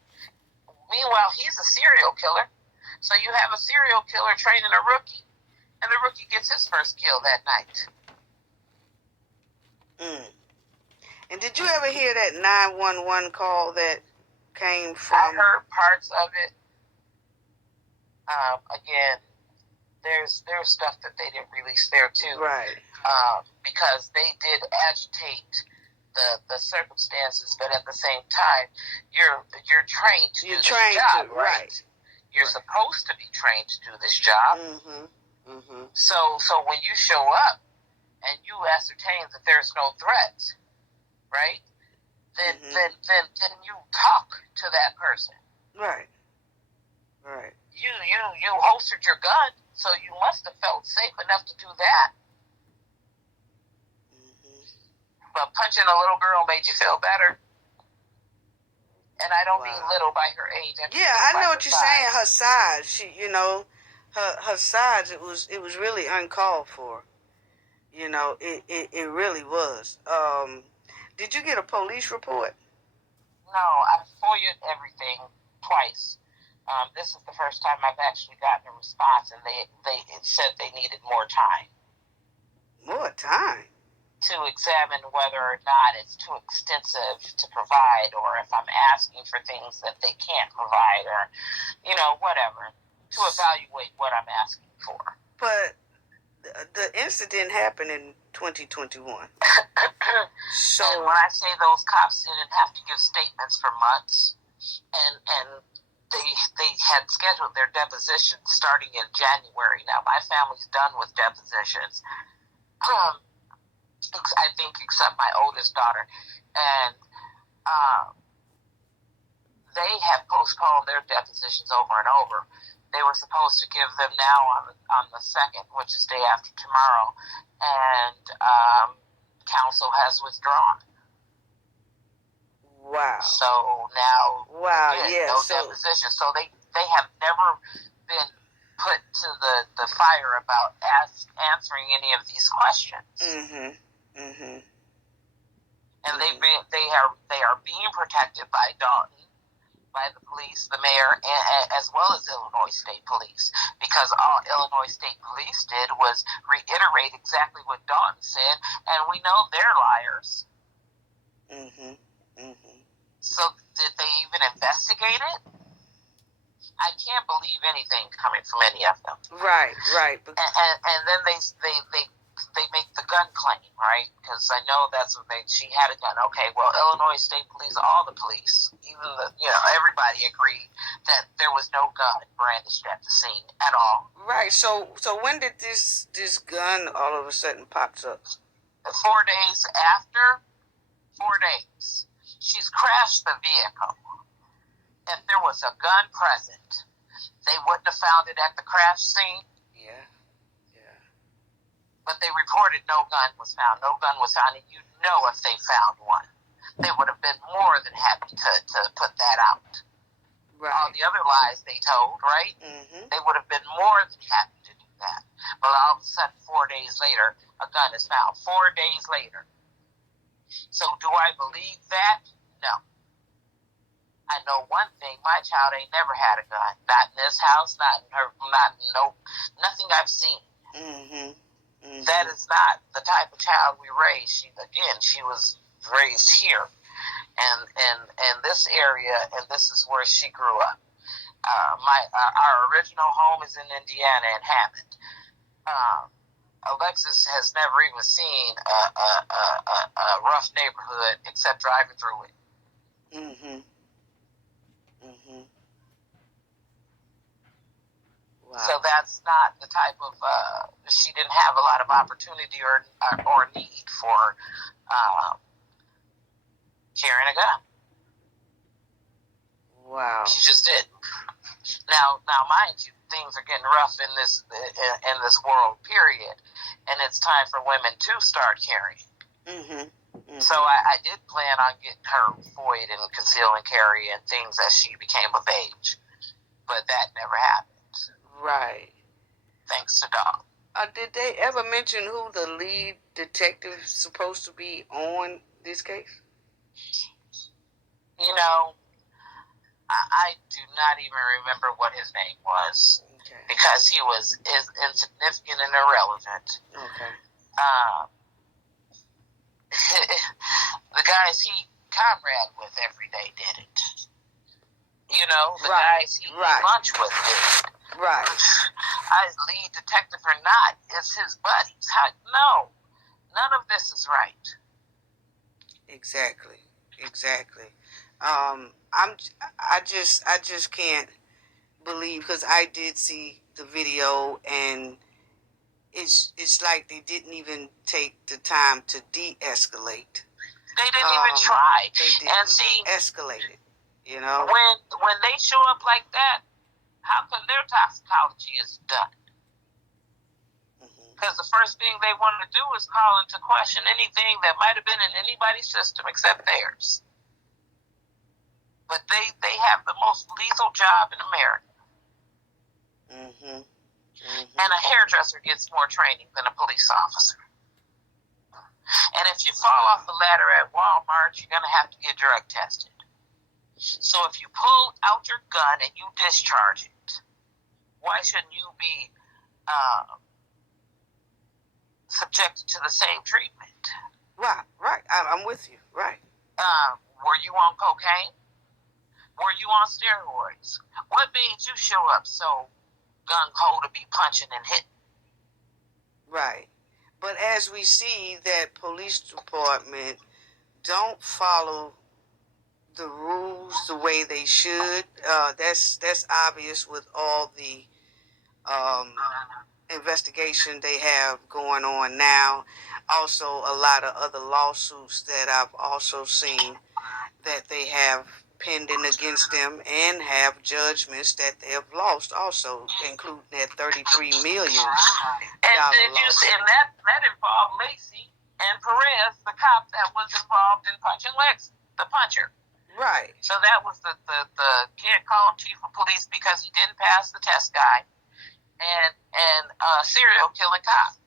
Meanwhile, he's a serial killer. So you have a serial killer training a rookie, and the rookie gets his first kill that night. And did you ever hear that 911 call that came from? I heard parts of it. Again, there's stuff that they didn't release there too, right? Because they did agitate the circumstances, but at the same time, you're trained to do this job, right? You're supposed to be trained to do this job. So when you show up and you ascertain that there's no threat, right? Then you talk to that person. Right. You holstered your gun, so you must have felt safe enough to do that. But punching a little girl made you feel better. And I don't mean little by her age. I know what you're saying. Her size, her size. It was really uncalled for. It really was. Did you get a police report? No, I FOIA'd everything twice. This is the first time I've actually gotten a response, and they said they needed more time. More time? To examine whether or not it's too extensive to provide, or if I'm asking for things that they can't provide, or, whatever, to evaluate what I'm asking for. But the incident happened in 2021. So, and when I say those cops didn't have to give statements for months, and they had scheduled their depositions starting in January. Now, my family's done with depositions. I think except my oldest daughter, and they have postponed their depositions over and over. They were supposed to give them now on the 2nd, which is day after tomorrow, and counsel has withdrawn. Wow. So now, no deposition. So they have never been put to the fire about answering any of these questions. And they are being protected by Dalton, by the police, the mayor, as well as Illinois State Police, because all Illinois State Police did was reiterate exactly what Dalton said, and we know they're liars. So did they even investigate it? I can't believe anything coming from any of them. Right. And then they make the gun claim, right? Because I know that's what she had a gun. Okay, well, Illinois State Police, all the police, even everybody agreed that there was no gun brandished at the scene at all. Right. So when did this gun all of a sudden pops up? 4 days after. 4 days. She's crashed the vehicle. If there was a gun present, they wouldn't have found it at the crash scene. Yeah. But they reported no gun was found. No gun was found, and if they found one, they would have been more than happy to put that out. Right. All the other lies they told, right? They would have been more than happy to do that. But all of a sudden, 4 days later, a gun is found. 4 days later. So do I believe that? No. I know one thing: my child ain't never had a gun. Not in this house. Nothing I've seen. That is not the type of child we raised. She was raised here, and this area, and this is where she grew up. Our original home is in Indiana, in Hammond. Alexis has never even seen a rough neighborhood except driving through it. Wow. So that's not the type of, she didn't have a lot of opportunity or need for carrying a gun. Wow. She just did. Now, mind you, things are getting rough in this world, period, and it's time for women to start carrying. Mm-hmm. Mm-hmm. So I did plan on getting her FOID and conceal and carry and things as she became of age, but that never happened. Right. Thanks to Dog. Did they ever mention who the lead detective is supposed to be on this case? You know, I do not even remember what his name was, okay, because he was insignificant and irrelevant. Okay. The guys he comrade with every day did it. You know, the Right. guys he Right. lunch with did it. Right. As lead detective or not, it's his buddies. No, none of this is right. Exactly. I just can't believe, because I did see the video, and it's like they didn't even take the time to de-escalate. They didn't even try. They didn't. And see, they escalated. You know, when they show up like that, how come their toxicology is done? Because the first thing they want to do is call into question anything that might have been in anybody's system except theirs. But they have the most lethal job in America. Mm-hmm. And a hairdresser gets more training than a police officer. And if you fall off the ladder at Walmart, you're going to have to get drug tested. So if you pull out your gun and you discharge it, why shouldn't you be subjected to the same treatment? Right. I'm with you. Right. Were you on cocaine? Were you on steroids? What made you show up so gung-ho to be punching and hitting? Right. But as we see that police department don't follow the rules the way they should, that's obvious with all the investigation they have going on now. Also, a lot of other lawsuits that I've also seen that they have pending against them, and have judgments that they have lost also, including that $33 million. And did you see, and that involved Lacey and Perez, the cop that was involved in punching Lex, the puncher. Right. So that was the can't call him chief of police because he didn't pass the test guy, and serial killing cop.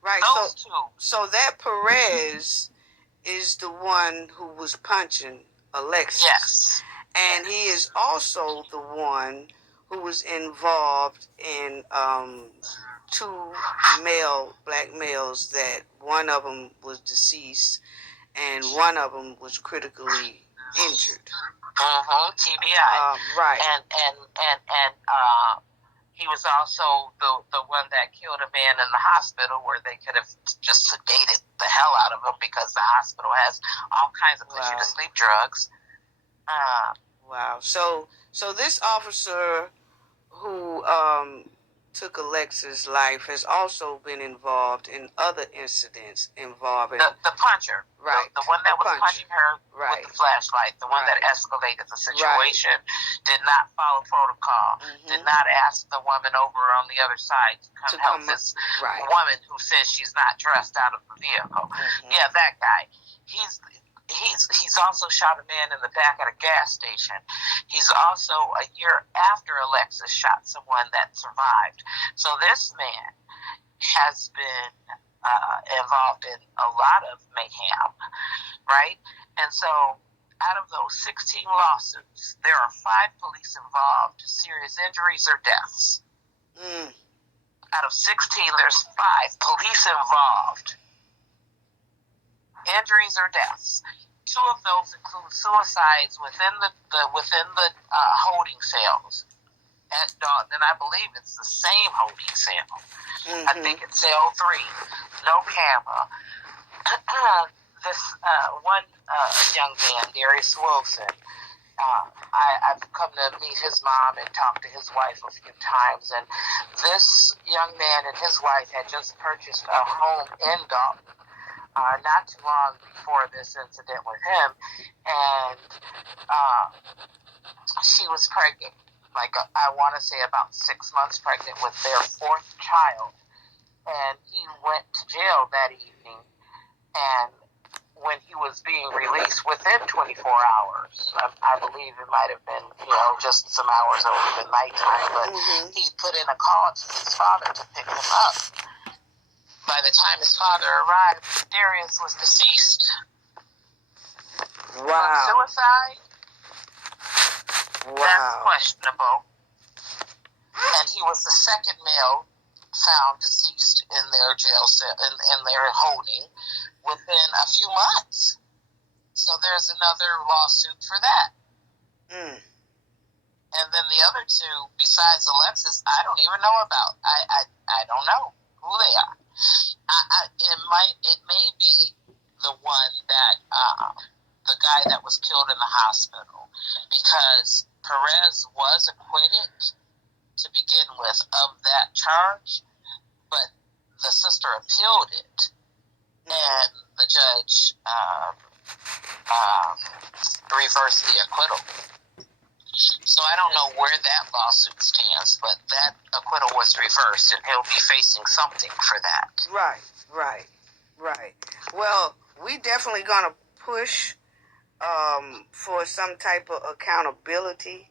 Right. Those two. So that Perez is the one who was punching Alexis. Yes. And he is also the one who was involved in two black males, that one of them was deceased and one of them was critically injured. TBI. Right. And he was also the one that killed a man in the hospital, where they could have just sedated the hell out of him, because the hospital has all kinds of put you to sleep drugs. Wow. So this officer who took Alexis' life has also been involved in other incidents involving the puncher, right? The one that was punching her with the flashlight, the one that escalated the situation, did not follow protocol, did not ask the woman over on the other side to help this woman who says she's not dressed out of the vehicle. Yeah, that guy. He's also shot a man in the back at a gas station. He's also, a year after Alexis, shot someone that survived. So this man has been involved in a lot of mayhem, right? And so out of those 16 lawsuits, there are 5 police involved, serious injuries or deaths. Out of 16, there's 5 police involved, injuries or deaths. 2 of those include suicides within the holding cells at Dalton, and I believe it's the same holding cell. I think it's cell 3. No camera. This one young man, Darius Wilson, I've come to meet his mom and talk to his wife a few times, and this young man and his wife had just purchased a home in Dalton not too long before this incident with him, and she was pregnant. I want to say about 6 months pregnant with their fourth child. And he went to jail that evening, and when he was being released within 24 hours, I believe it might have been, just some hours over the nighttime, but he put in a call to his father to pick him up. By the time his father arrived, Darius was deceased. Wow. Suicide? Wow. That's questionable. And he was the second male found deceased in their jail cell, in their holding, within a few months. So there's another lawsuit for that. And then the other two, besides Alexis, I don't even know about. I don't know who they are. It may be the one that the guy that was killed in the hospital, because Perez was acquitted to begin with of that charge, but the sister appealed it, and the judge reversed the acquittal. So I don't know where that lawsuit stands, but that acquittal was reversed, and he'll be facing something for that. Right. Well, we definitely gonna push for some type of accountability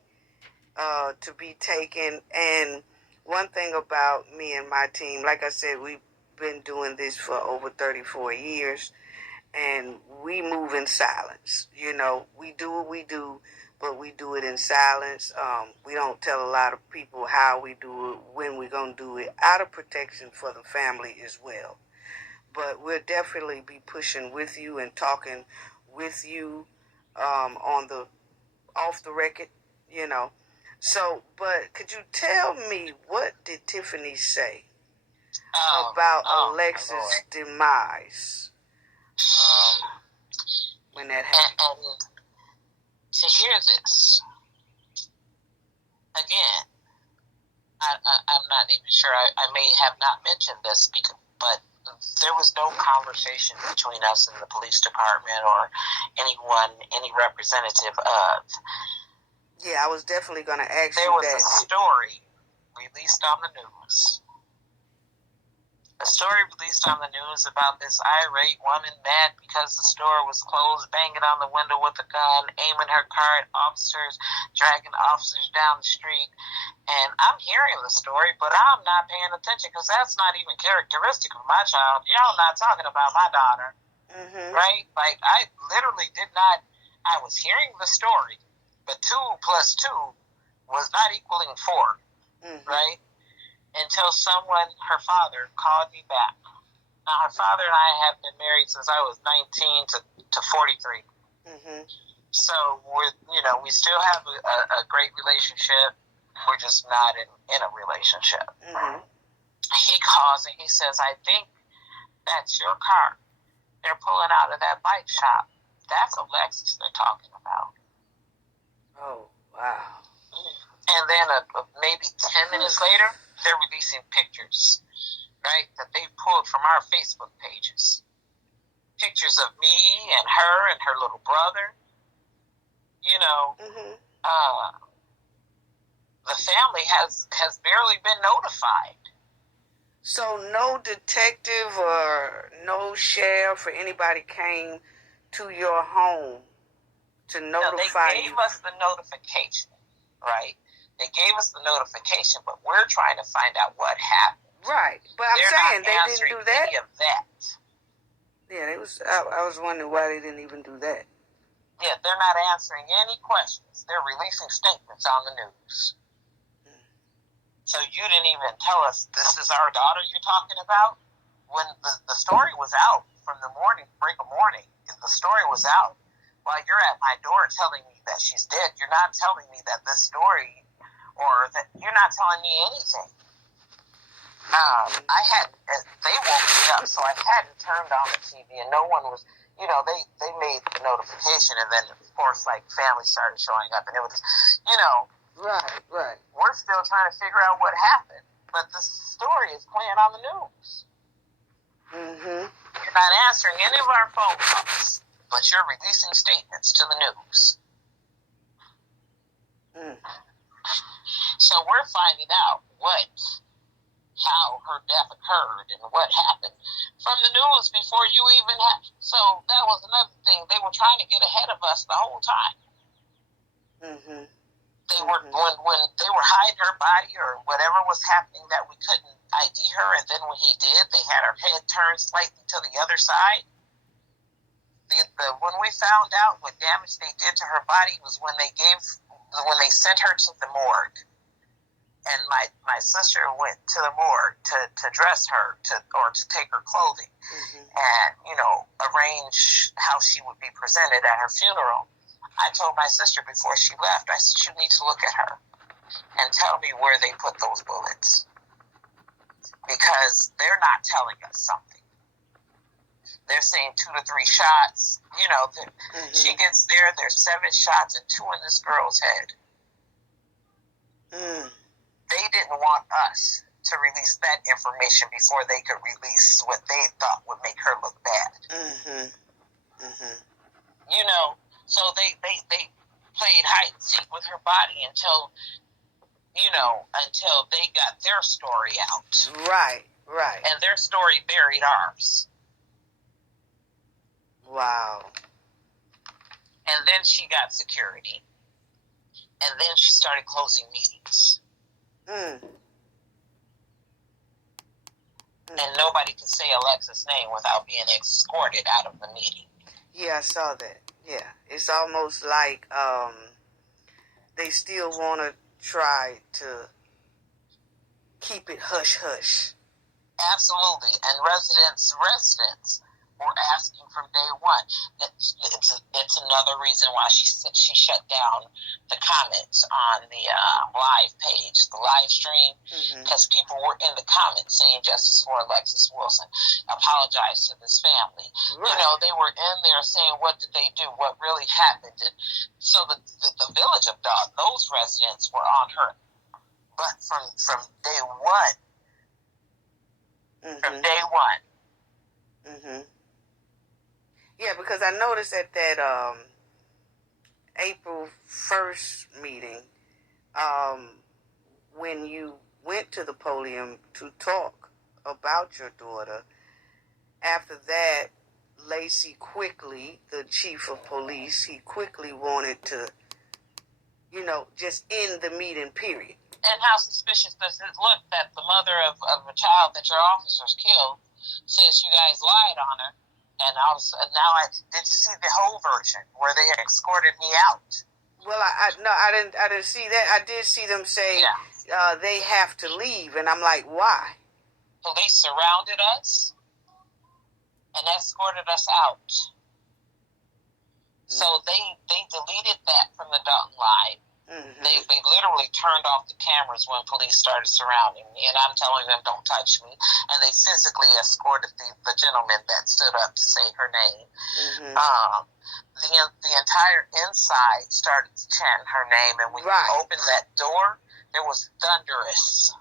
to be taken. And one thing about me and my team, like I said, we've been doing this for over 34 years, and we move in silence. We do what we do, but we do it in silence. We don't tell a lot of people how we do it, when we're going to do it, out of protection for the family as well. But we'll definitely be pushing with you and talking with you on the off the record, So, but could you tell me, what did Tiffany say about Alexis' demise when that happened? And to hear this, again, I'm not even sure. I may have not mentioned this, but there was no conversation between us and the police department or any representative of. Yeah, I was definitely going to ask there you that. There was a story released on the news. A story released on the news about this irate woman mad because the store was closed, banging on the window with a gun, aiming her car at officers, dragging officers down the street. And I'm hearing the story, but I'm not paying attention because that's not even characteristic of my child. Y'all not talking about my daughter, right? Like, I literally did not. I was hearing the story, but 2 plus 2 was not equaling 4, right? Until someone, her father, called me back. Now, her father and I have been married since I was 19 to 43. So we still have a great relationship. We're just not in a relationship. He calls and he says, "I think that's your car. They're pulling out of that bike shop. That's Alexis they're talking about." Oh, wow. And then maybe 10 minutes later, they're releasing pictures, right, that they pulled from our Facebook pages. Pictures of me and her little brother. The family has barely been notified. So no detective or no sheriff or anybody came to your home to notify you? They gave us the notification, right? They gave us the notification, but we're trying to find out what happened. Right, but I'm saying they didn't do that. Any of that. Yeah, I was wondering why they didn't even do that. Yeah, they're not answering any questions. They're releasing statements on the news. So you didn't even tell us this is our daughter you're talking about? When the story was out from the break of morning, the story was out. While you're at my door telling me that she's dead, you're not telling me that this story, or that you're not telling me anything. They woke me up, so I hadn't turned on the TV, and no one was, they made the notification, and then, of course, like, family started showing up, and it was, Right. We're still trying to figure out what happened, but the story is playing on the news. You're not answering any of our phone calls, but you're releasing statements to the news. So we're finding out how her death occurred and what happened from the news before you even had. So that was another thing. They were trying to get ahead of us the whole time. Mm-hmm. They were when they were hiding her body or whatever was happening that we couldn't ID her, and then when he did, they had her head turned slightly to the other side. When we found out what damage they did to her body was when they sent her to the morgue. And my sister went to the morgue to dress her to take her clothing and arrange how she would be presented at her funeral. I told my sister before she left, I said, you need to look at her and tell me where they put those bullets, because they're not telling us something. They're saying 2 to 3 shots. She gets there, there's 7 shots and 2 in this girl's head. They didn't want us to release that information before they could release what they thought would make her look bad. So they played hide and seek with her body until they got their story out. Right. And their story buried ours. Wow. And then she got security. And then she started closing meetings. And nobody can say Alexis' name without being escorted out of the meeting. Yeah, I saw that. Yeah. It's almost like they still want to try to keep it hush-hush. Absolutely. And residents were asking from day one. It's another reason why she shut down the comments on the live page, the live stream, because people were in the comments saying justice for Alexis Wilson, apologize to this family. Right. They were in there saying what did they do, what really happened. And so the village of Dog, those residents were on her. But from day one, Yeah, because I noticed at that April 1st meeting, when you went to the podium to talk about your daughter, after that, Lacey quickly, the chief of police, he quickly wanted to, just end the meeting, period. And how suspicious does it look that the mother of a child that your officers killed says you guys lied on her? And did you see the whole version where they escorted me out? Well, I didn't see that. I did see them say they have to leave, and I'm like, why? Police surrounded us and escorted us out. So they deleted that from the Dalton Live. They literally turned off the cameras when police started surrounding me, and I'm telling them, don't touch me. And they physically escorted the gentleman that stood up to say her name. The entire inside started to chant her name, and when you opened that door, there was thunderous.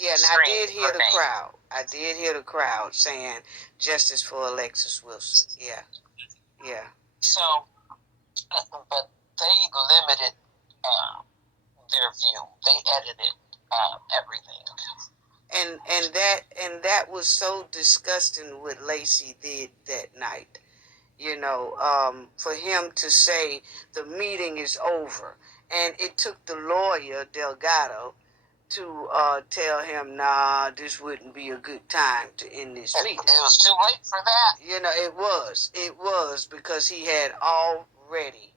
Yeah, and I did hear the crowd. I did hear the crowd saying, justice for Alexis Wilson. Yeah. So, but they limited their view. They edited everything. And that was so disgusting what Lacey did that night. For him to say the meeting is over, and it took the lawyer Delgado to tell him, nah, this wouldn't be a good time to end this meeting. It was too late for that. It was because he had already,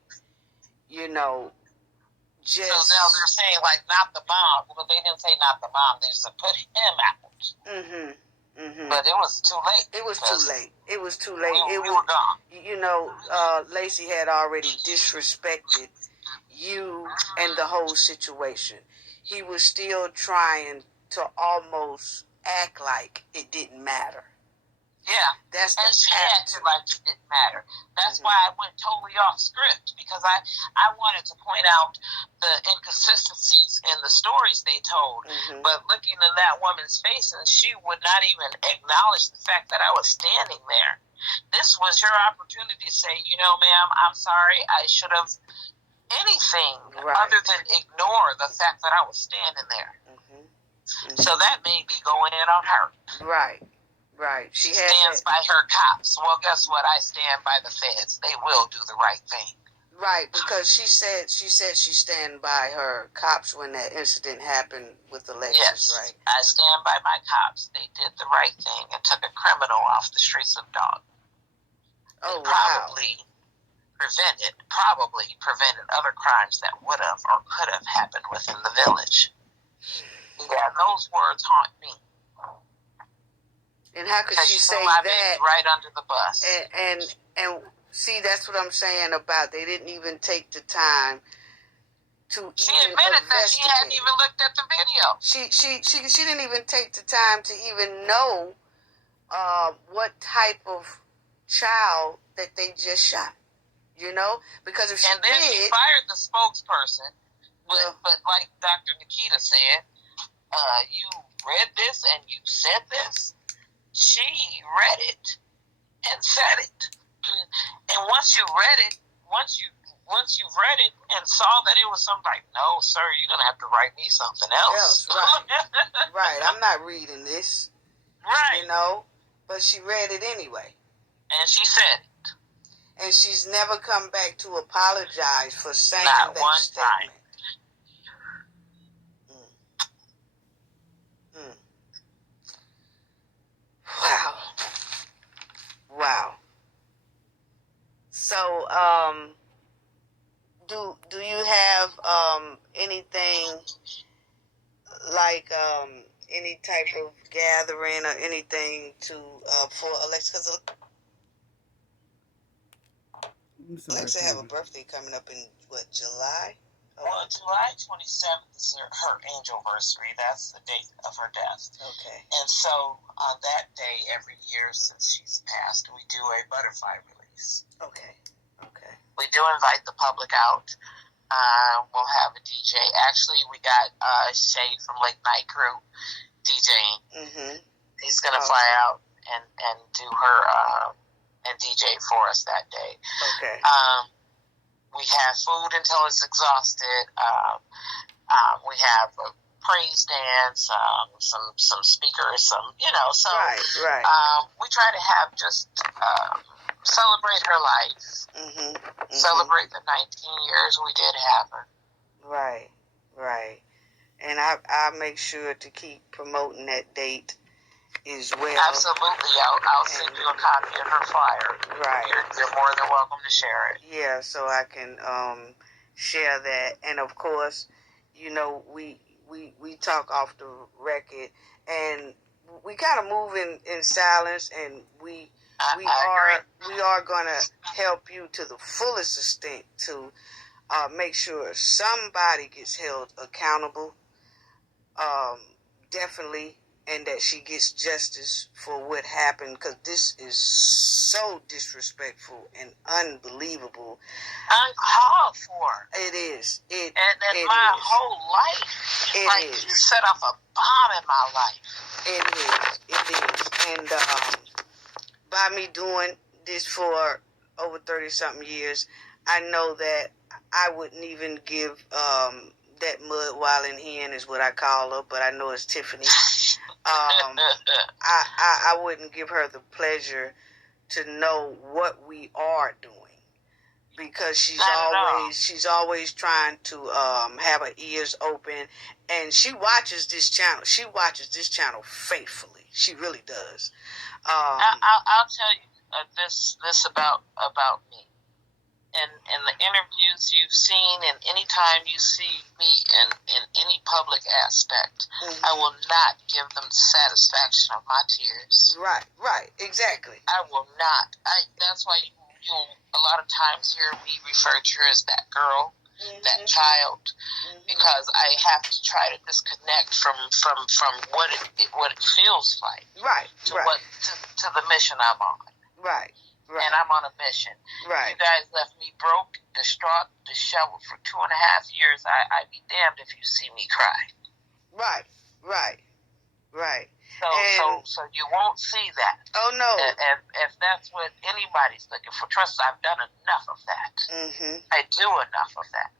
just... So now they're saying, not the bomb. Well, they didn't say not the bomb. They said put him out. But it was too late. It was too late. We were gone. Lacey had already disrespected you and the whole situation. He was still trying to almost act like it didn't matter. Yeah, and she acted like it didn't matter. That's why I went totally off script, because I wanted to point out the inconsistencies in the stories they told. But looking in that woman's face, and she would not even acknowledge the fact that I was standing there. This was your opportunity to say, ma'am, I'm sorry, I should have anything Right. other than ignore the fact that I was standing there. So that made me go in on her. Right. She stands by her cops. Well, guess what? I stand by the feds. They will do the right thing. Right, because she said she stand by her cops when that incident happened with Alexis, yes, right? I stand by my cops. They did the right thing and took a criminal off the streets of Dog. Oh, Probably prevented other crimes that would have or could have happened within the village. Yeah, those words haunt me. And how could she say my that? baby right under the bus. And see, that's what I'm saying about they didn't even take the time to she even admitted that she hadn't investigate. even looked at the video. She didn't even take the time to even know what type of child that they just shot. You know, because if she then she fired the spokesperson. But like Dr. Nikita said, you read this and you said this. She read it and said it. And once you've read it and saw that it was something like, no, sir, you're gonna have to write me something else. Right. Right. I'm not reading this. Right. You know, but she read it anyway. And she said it. And she's never come back to apologize for saying not that one statement. Time. Wow. So, do you have anything like any type of gathering or anything to for Alexis? Because Alexa have a birthday coming up in what, July? Well, July 27th is her anniversary. That's the date of her death. Okay. And so on that day every year since she's passed, we do a butterfly release. Okay. We do invite the public out. We'll have a DJ. Actually, we got Shay from Lake Night Crew DJing. He's going to fly out and do her and DJ for us that day. Okay. We have food until it's exhausted. We have a praise dance, some speakers, some, so. Right. We try to have just celebrate her life. Celebrate the 19 years we did have her. Right. And I make sure to keep promoting that date as well. Absolutely. I'll send you a copy of her flyer. Right. You're more than welcome to share it. Yeah, so I can share that. And of course, we talk off the record, and we kind of move in silence, and we are gonna help you to the fullest extent to make sure somebody gets held accountable. Definitely. And that she gets justice for what happened, because this is so disrespectful and unbelievable. Uncalled for. It is. And my whole life. You set off a bomb in my life. It is. And by me doing this for over 30-something years, I know that I wouldn't even give that mud while in hen is what I call her, but I know it's Tiffany. I wouldn't give her the pleasure to know what we are doing, because she's always trying to have her ears open, and she watches this channel. She watches this channel faithfully. She really does. I'll tell you this about me. In the interviews you've seen, and any time you see me in any public aspect, I will not give them the satisfaction of my tears. Right, exactly. I will not. That's why you'll a lot of times hear me refer to her as that girl, that child, because I have to try to disconnect from what it feels like, to the mission I'm on. Right. And I'm on a mission. Right. You guys left me broke, distraught, disheveled for 2.5 years. I'd be damned if you see me cry. Right. Right. So you won't see that. Oh no. If that's what anybody's looking for, trust me, I've done enough of that. I do enough of that.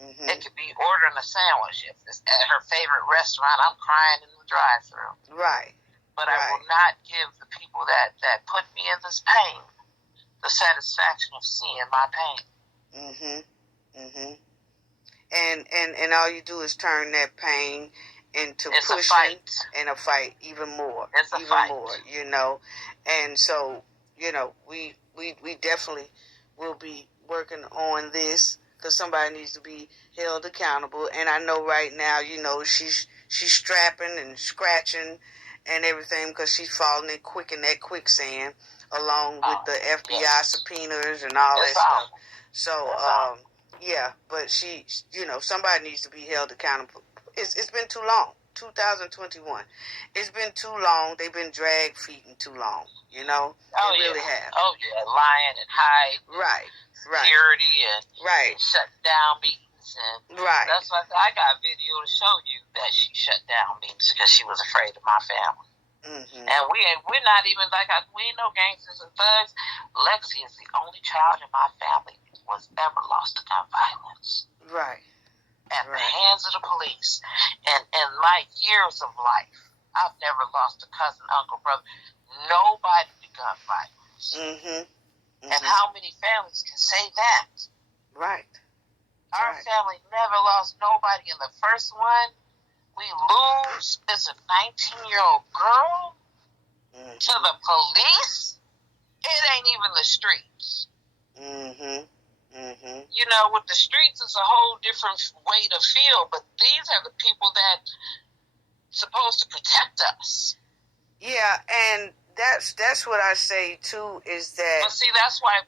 It could be ordering a sandwich. If it's at her favorite restaurant, I'm crying in the drive-thru. Right. But I will not give the people that put me in this pain the satisfaction of seeing my pain. And all you do is turn that pain into it's pushing and a fight even more. It's a even fight. more, you know. And so, you know, we definitely will be working on this because somebody needs to be held accountable. And I know right now, you know, she's strapping and scratching and everything because she's falling in that quicksand along with the FBI subpoenas and all that stuff. So, yeah, but she, you know, somebody needs to be held accountable. It's been too long. 2021. It's been too long. They've been drag feeding too long. You know, they really have. Oh yeah, lying and hiding. Right. Security and shut down meetings and that's why I got a video to show you that she shut down meetings because she was afraid of my family. And we're not even we ain't no gangsters and thugs. Lexi is the only child in my family was ever lost to gun violence. Right. At the hands of the police. And in my years of life, I've never lost a cousin, uncle, brother, nobody to gun violence. And how many families can say that? Right. Our family never lost nobody. And the first one we lose is a 19-year-old girl to the police. It ain't even the streets. You know, with the streets, it's a whole different way to feel, but these are the people that supposed to protect us. Yeah, and that's what I say too. Is that? But see, that's why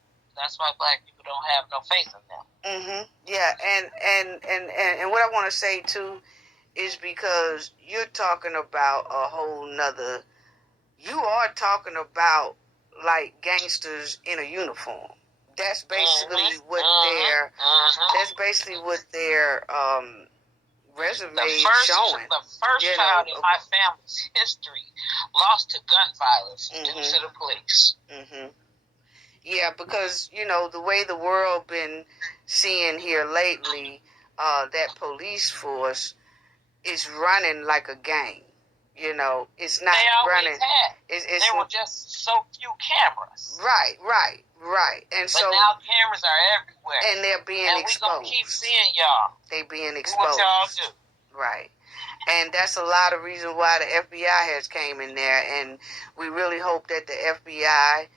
black people don't have no faith in them. Yeah, and what I want to say too is because you're talking about a whole nother. You are talking about like gangsters in a uniform. That's basically what their. That's basically what their resume showing. The first child in my family's history lost to gun violence due to the police. Yeah, because you know the way the world been seeing here lately, that police force is running like a gang. You know, it's not running. There were just so few cameras. Right. And but now cameras are everywhere. And they're being exposed. And we gonna keep seeing y'all. They being exposed. What y'all do. Right. And that's a lot of reason why the FBI has came in there. And we really hope that the FBI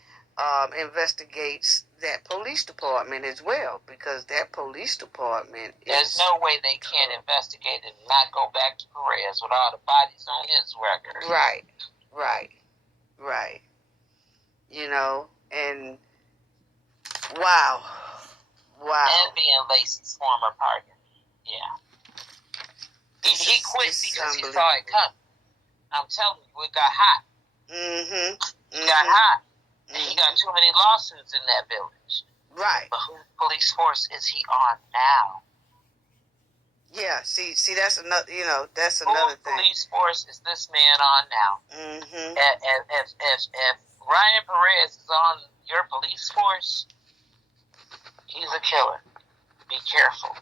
investigates that police department as well. Because that police department There's no way they can't investigate it and not go back to Perez with all the bodies on his record. Right. You know, and wow. And being Lacey's former partner. Yeah. He quit because he saw it coming. I'm telling you, it got hot. It got hot. And he got too many lawsuits in that village. Right. But whose police force is he on now? Yeah, see, that's another, you know, that's another thing. Whose police force is this man on now? If Ryan Perez is on your police force, he's a killer. Be careful.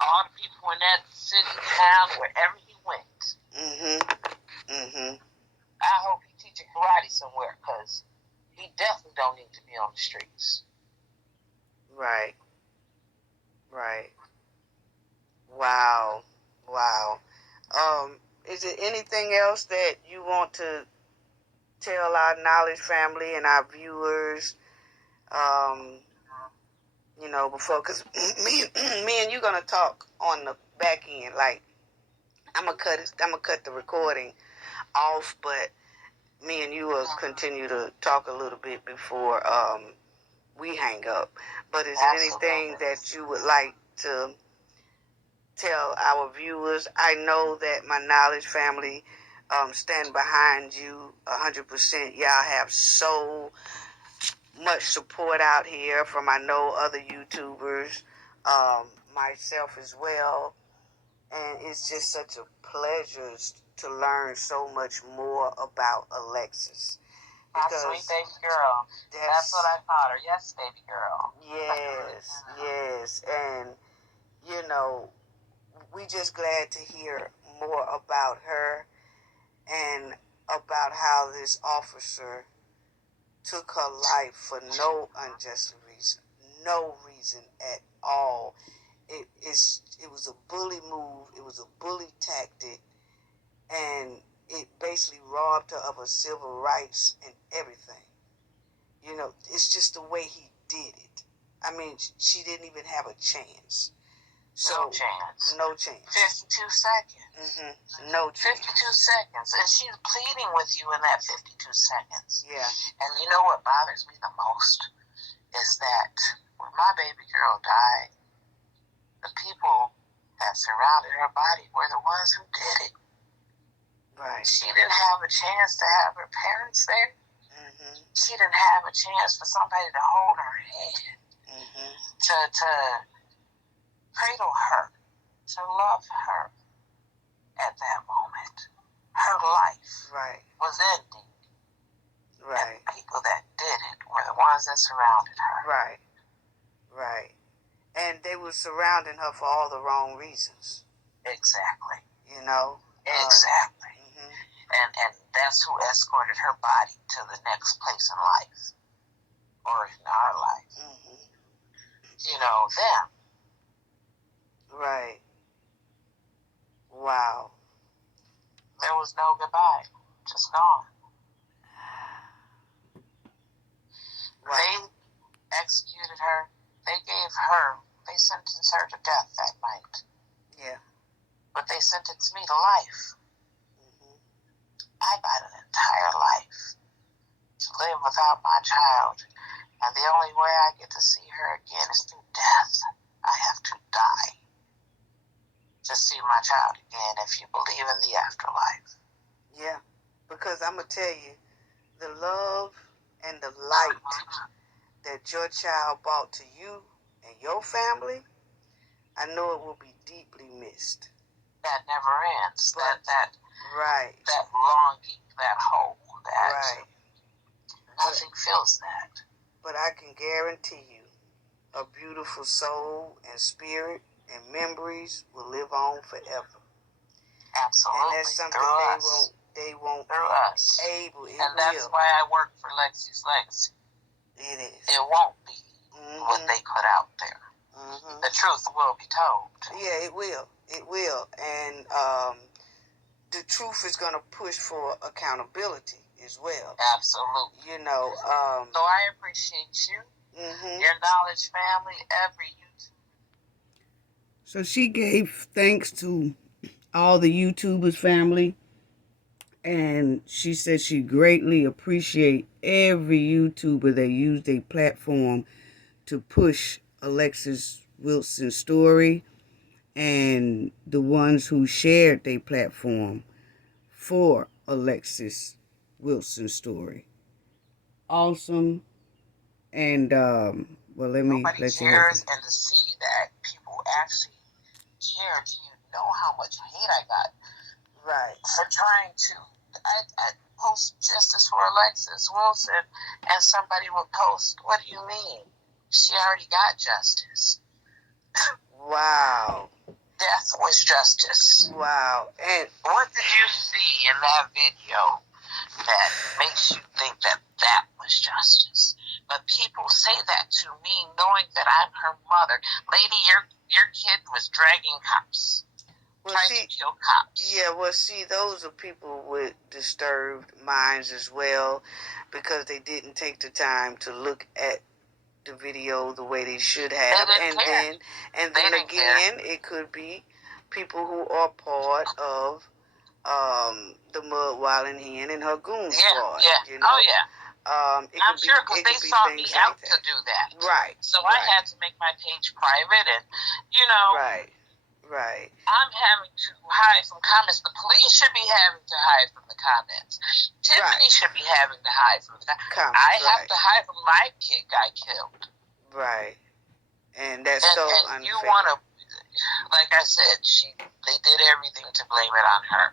All the people in that city, town, wherever he went. I hope he teaches karate somewhere, because he definitely don't need to be on the streets. Right. Wow. Is there anything else that you want to tell our knowledge family and our viewers? You know, before, because me and you gonna talk on the back end. Like, I'm gonna cut the recording off, but me and you will continue to talk a little bit before we hang up. But is there anything that you would like to tell our viewers? I know that my knowledge family stand behind you 100%. Y'all have so much support out here from, I know, other YouTubers, myself as well, and it's just such a pleasure to learn so much more about Alexis. My sweet baby girl. That's what I called her. Yes, baby girl. Yes. And, you know, we just glad to hear more about her and about how this officer took her life for no unjust reason. No reason at all. It was a bully move. It was a bully tactic. And it basically robbed her of her civil rights and everything. You know, it's just the way he did it. I mean, she didn't even have a chance. So, no chance. 52 seconds. No chance. 52 seconds. And she's pleading with you in that 52 seconds. Yeah. And you know what bothers me the most is that when my baby girl died, the people that surrounded her body were the ones who did it. Right. She didn't have a chance to have her parents there. She didn't have a chance for somebody to hold her hand, to cradle her, to love her at that moment. Her life was ending. Right. And the people that did it were the ones that surrounded her. Right. And they were surrounding her for all the wrong reasons. Exactly. You know? Exactly. And that's who escorted her body to the next place in life. Or in our life. You know, them. Right. Wow. There was no goodbye. Just gone. Wow. They executed her. They sentenced her to death that night. Yeah. But they sentenced me to life. I got an entire life to live without my child. And the only way I get to see her again is through death. I have to die to see my child again, if you believe in the afterlife. Yeah, because I'm going to tell you, the love and the light that your child brought to you and your family, I know it will be deeply missed. That never ends. But, that that longing, that hope, that nothing fills that. But I can guarantee you, a beautiful soul and spirit and memories will live on forever. Absolutely. And that's something they won't through be us. able. And that's why I work for Lexi's Legacy. It is. It won't be what they put out there. The truth will be told. Yeah, it will. It will. And the truth is going to push for accountability as well. Absolutely. You know. So I appreciate you, your Knowledge family, every YouTuber. So she gave thanks to all the YouTubers family. And she said she greatly appreciate every YouTuber that used their platform to push Alexis Wilson's story and the ones who shared their platform for Alexis Wilson's story. Awesome. And, well, let me Nobody let you cares, and to see that people actually care. Do you know how much hate I got? Right. For trying to, I post justice for Alexis Wilson, and somebody will post, what do you mean? She already got justice. Wow. Death was justice. Wow. And what did you see in that video that makes you think that that was justice? But people say that to me knowing that I'm her mother. Lady, your kid was dragging cops. Trying to kill cops. Yeah, well, see, those are people with disturbed minds as well, because they didn't take the time to look at the video the way they should have. And then again, it could be people who are part of the Mudwilding Hen and her goon squad. You know? Oh, yeah. I'm sure because they sought me out to do that. Right. So I had to make my page private, and, you know. Right. I'm having to hide from comments. The police should be having to hide from the comments. Tiffany should be having to hide from the comments. I have to hide from my kid got killed. Right. And that's so unfair. like I said, they did everything to blame it on her.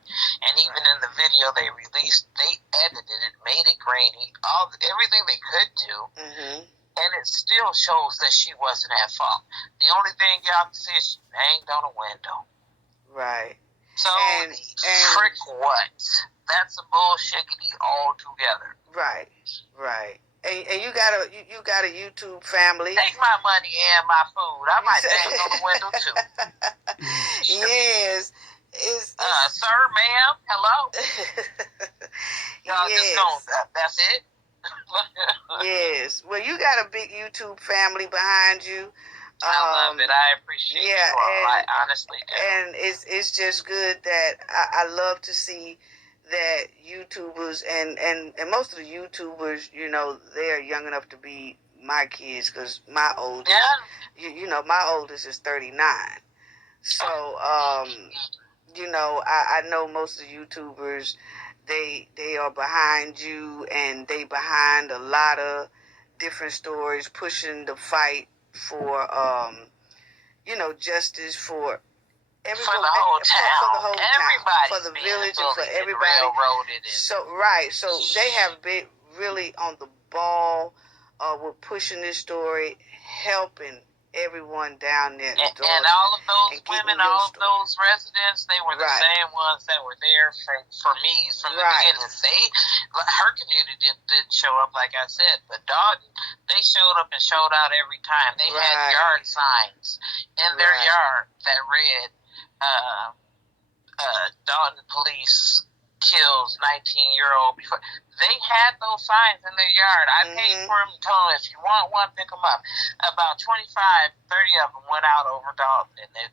And even in the video they released, they edited it, made it grainy, everything they could do. Mm-hmm. And it still shows that she wasn't at fault. The only thing y'all can see is she banged on a window. Right. So, and frick what? That's a bullshiggity altogether. Right. Right. And you got a YouTube family. Take my money and my food. I might bang on the window too. Yes. Sir, ma'am, hello. Y'all just don't. That's it. Yes. Well, you got a big YouTube family behind you. I love it. I appreciate you all. I honestly do. And it's just good that I love to see that YouTubers and most of the YouTubers, you know, they're young enough to be my kids, because my oldest, you know, my oldest is 39. So, you know, I know most of the YouTubers, they are behind you, and they behind a lot of different stories, pushing the fight for, you know, justice for everybody, for the whole town, for the whole town, for the village, and for everybody. So they have been really on the ball with pushing this story, helping everyone down there. And all of those women, all of those residents, they were the same ones that were there for me from the beginning. Her community didn't show up, like I said, but Dalton, they showed up and showed out every time. They had yard signs in their yard that read, Dalton police kills 19-year-old before. They had those signs in their yard. I paid for them and told them, if you want one, pick them up. About 25, 30 of them went out over Dalton, and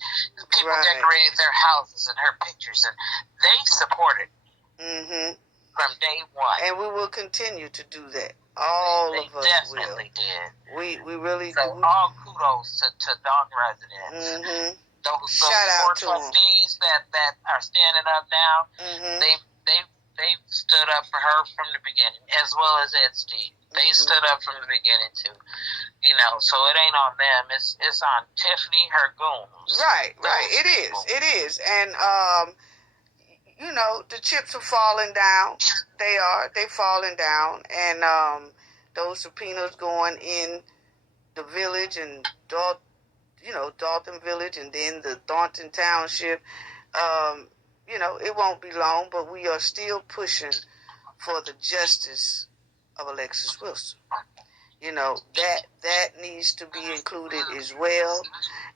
people decorated their houses and her pictures, and they supported from day one. And we will continue to do that. All of us definitely did. We really do. So all kudos to Dalton residents. Those Shout out to trustees that are standing up now. They stood up for her from the beginning, as well as Ed Steve. They stood up from the beginning too. You know, so it ain't on them. It's on Tiffany, her goons. Right. It is. And you know, the chips are falling down. They're falling down, and those subpoenas going in the village and Dalton Village, and then the Thornton Township. You know, it won't be long, but we are still pushing for the justice of Alexis Wilson. You know, that needs to be included as well,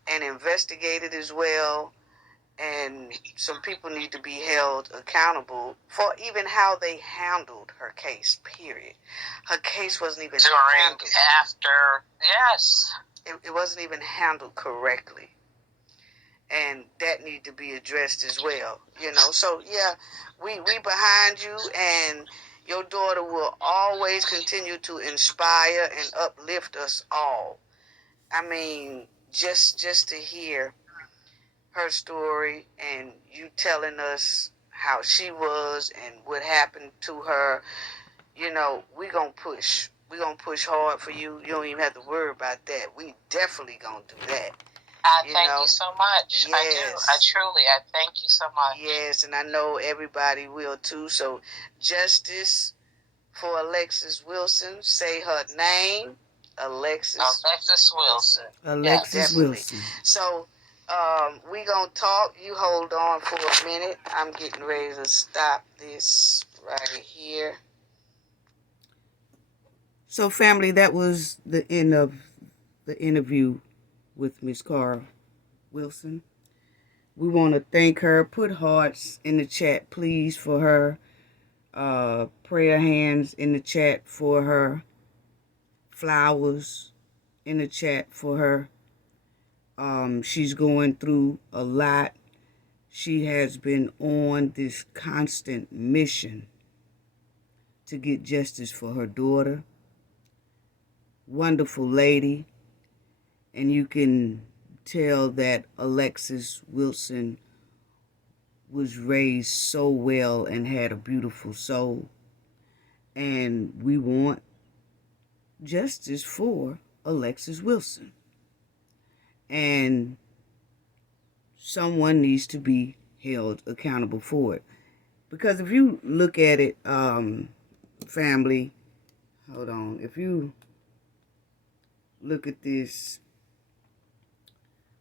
and investigated as well, and some people need to be held accountable for even how they handled her case, period. Her case wasn't even handled. It wasn't even handled correctly. And that need to be addressed as well, you know. So, yeah, we behind you, and your daughter will always continue to inspire and uplift us all. I mean, just to hear her story and you telling us how she was and what happened to her, you know, we're going to push. We're going to push hard for you. You don't even have to worry about that. We definitely going to do that. I thank you so much. Yes. I do. I thank you so much. Yes, and I know everybody will too. So, justice for Alexis Wilson. Say her name. Alexis Wilson. Alexis Wilson. So, we going to talk. You hold on for a minute. I'm getting ready to stop this right here. So, family, that was the end of the interview with Miss Cara Wilson. We want to thank her. Put hearts in the chat, please, for her. Prayer hands in the chat for her. Flowers in the chat for her. She's going through a lot. She has been on this constant mission to get justice for her daughter. Wonderful lady. And you can tell that Alexis Wilson was raised so well and had a beautiful soul. And we want justice for Alexis Wilson. And someone needs to be held accountable for it. Because if you look at it, family, hold on. If you look at this,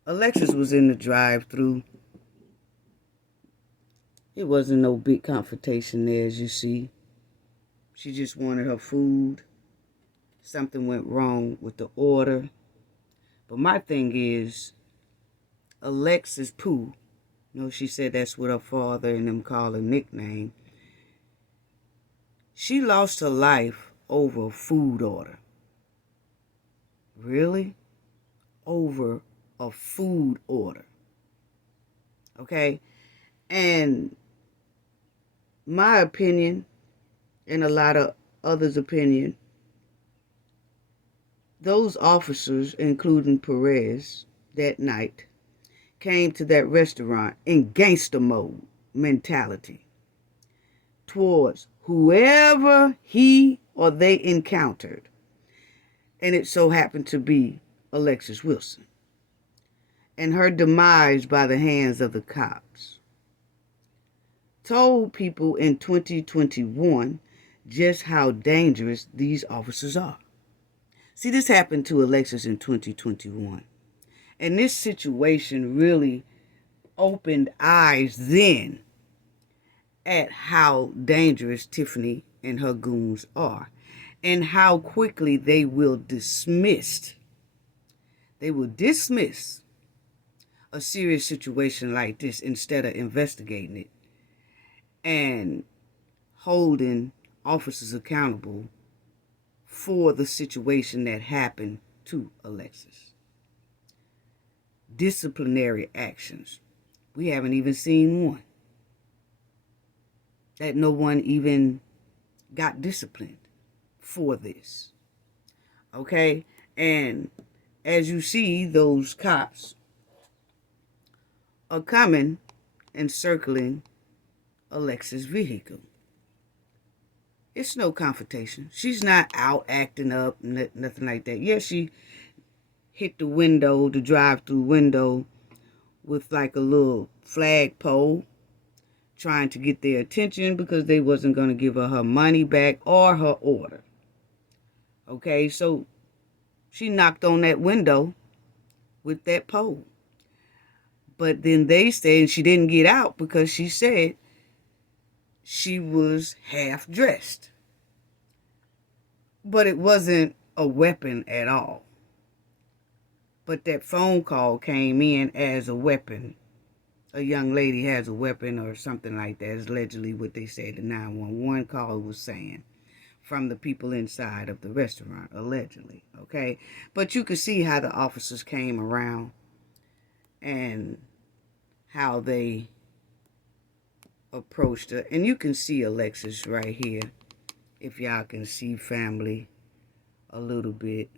Alexis was in the drive-thru. It wasn't no big confrontation there, as you see. She just wanted her food. Something went wrong with the order. But my thing is, Alexis Pooh, she said that's what her father and them call a nickname. She lost her life over a food order. Really? Over a food order. Okay? And my opinion, and a lot of others' opinion, those officers, including Perez, that night, came to that restaurant in gangster mode mentality towards whoever he or they encountered. And it so happened to be Alexis Wilson. And her demise by the hands of the cops told people in 2021 just how dangerous these officers are. See, this happened to Alexis in 2021. And this situation really opened eyes then at how dangerous Tiffany and her goons are, and how quickly they will dismiss a serious situation like this instead of investigating it and holding officers accountable for the situation that happened to Alexis. Disciplinary actions. We haven't even seen one. That no one even got disciplined for this. Okay? And as you see, those cops are coming and circling Alexis' vehicle. It's no confrontation. She's not out acting up, nothing like that. Yeah, she hit the window, the drive-through window, with like a little flagpole, trying to get their attention because they wasn't going to give her money back or her order. Okay, so she knocked on that window with that pole. But then they said she didn't get out because she said she was half dressed. But it wasn't a weapon at all. But that phone call came in as a weapon. A young lady has a weapon or something like that is allegedly what they said the 911 call was saying from the people inside of the restaurant, allegedly, okay? But you could see how the officers came around and how they approached her. And you can see Alexis right here, if y'all can see, family, a little bit,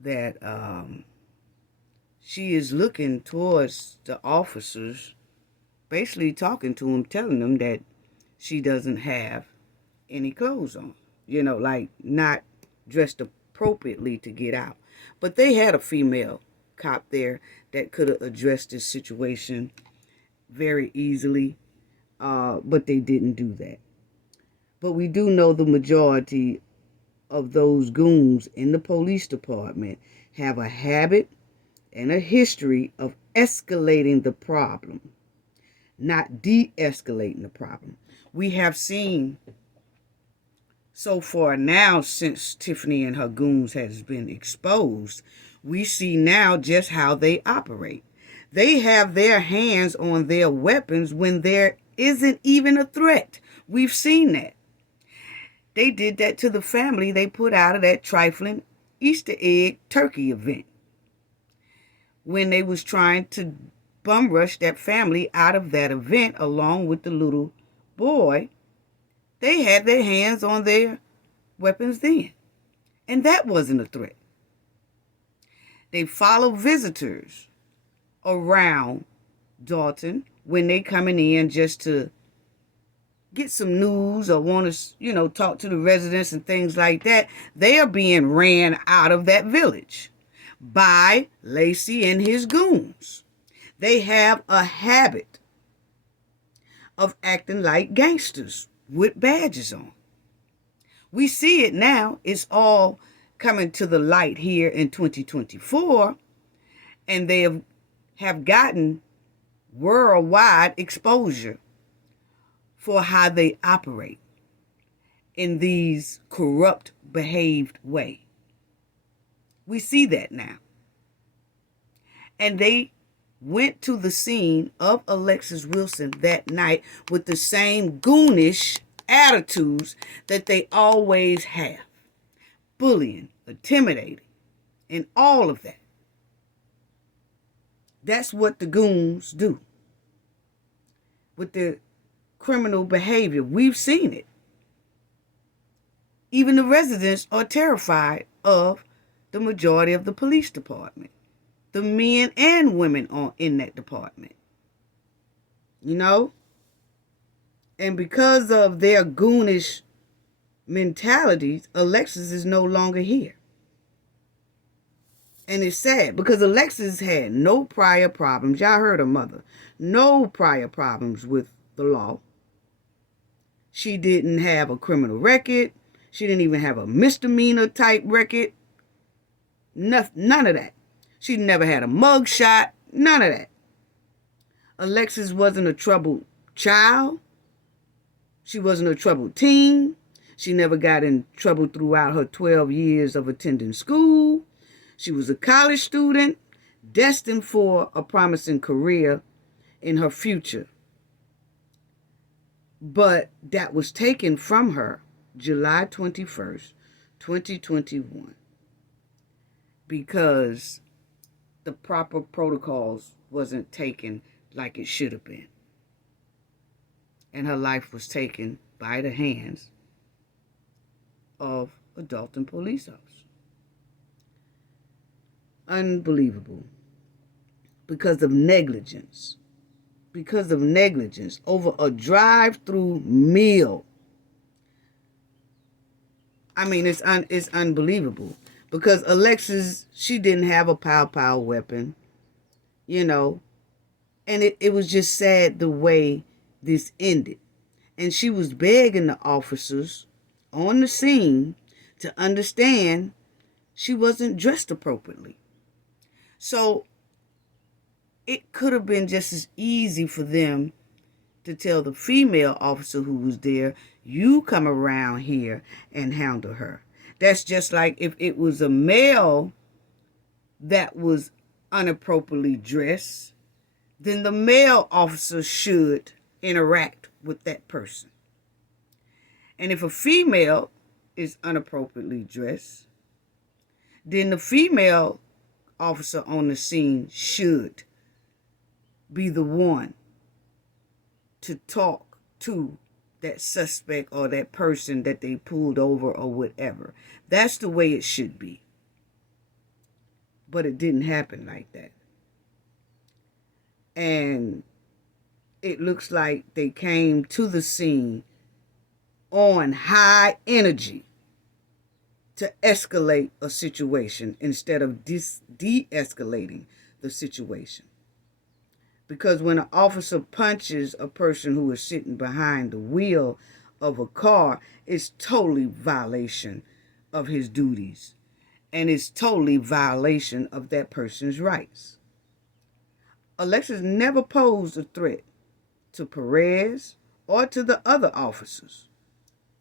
that she is looking towards the officers, basically talking to them, telling them that she doesn't have any clothes on. Like not dressed appropriately to get out. But they had a female cop there that could have addressed this situation very easily, but they didn't do that. But we do know the majority of those goons in the police department have a habit and a history of escalating the problem, not de-escalating the problem. We have seen so far now, since Tiffany and her goons has been exposed, we see now just how they operate. They have their hands on their weapons when there isn't even a threat. We've seen that. They did that to the family they put out of that trifling Easter egg turkey event, when they was trying to bum rush that family out of that event along with the little boy. They had their hands on their weapons then. And that wasn't a threat. They follow visitors around Dalton when they coming in just to get some news or want to, talk to the residents and things like that. They are being ran out of that village by Lacey and his goons. They have a habit of acting like gangsters with badges on. We see it now. It's all coming to the light here in 2024, and they have gotten worldwide exposure for how they operate in these corrupt behaved way. We see that now. And they went to the scene of Alexis Wilson that night with the same goonish attitudes that they always have. Bullying, intimidating, and all of that. That's what the goons do with the criminal behavior. We've seen it. Even the residents are terrified of the majority of the police department. The men and women are in that department. You know? And because of their goonish mentalities, Alexis is no longer here. And it's sad because Alexis had no prior problems. Y'all heard her mother. No prior problems with the law. She didn't have a criminal record. She didn't even have a misdemeanor type record. None of that. She never had a mug shot. None of that. Alexis wasn't a troubled child. She wasn't a troubled teen. She never got in trouble throughout her 12 years of attending school. She was a college student, destined for a promising career in her future. But that was taken from her July 21st, 2021, because the proper protocols wasn't taken like it should have been. And her life was taken by the hands of adult and police officers. Unbelievable. Because of negligence. Because of negligence over a drive-through meal. I mean, it's unbelievable. Because Alexis, she didn't have a pow weapon, you know. And it was just sad the way this ended. And she was begging the officers on the scene to understand she wasn't dressed appropriately. So it could have been just as easy for them to tell the female officer who was there, you come around here and handle her. That's just like if it was a male that was inappropriately dressed, then the male officer should interact with that person. And if a female is inappropriately dressed, then the female officer on the scene should be the one to talk to that suspect or that person that they pulled over or whatever. That's the way it should be. But it didn't happen like that. And it looks like they came to the scene on high energy to escalate a situation instead of de-escalating the situation. Because when an officer punches a person who is sitting behind the wheel of a car, it's totally violation of his duties. And it's totally violation of that person's rights. Alexis never posed a threat to Perez or to the other officers.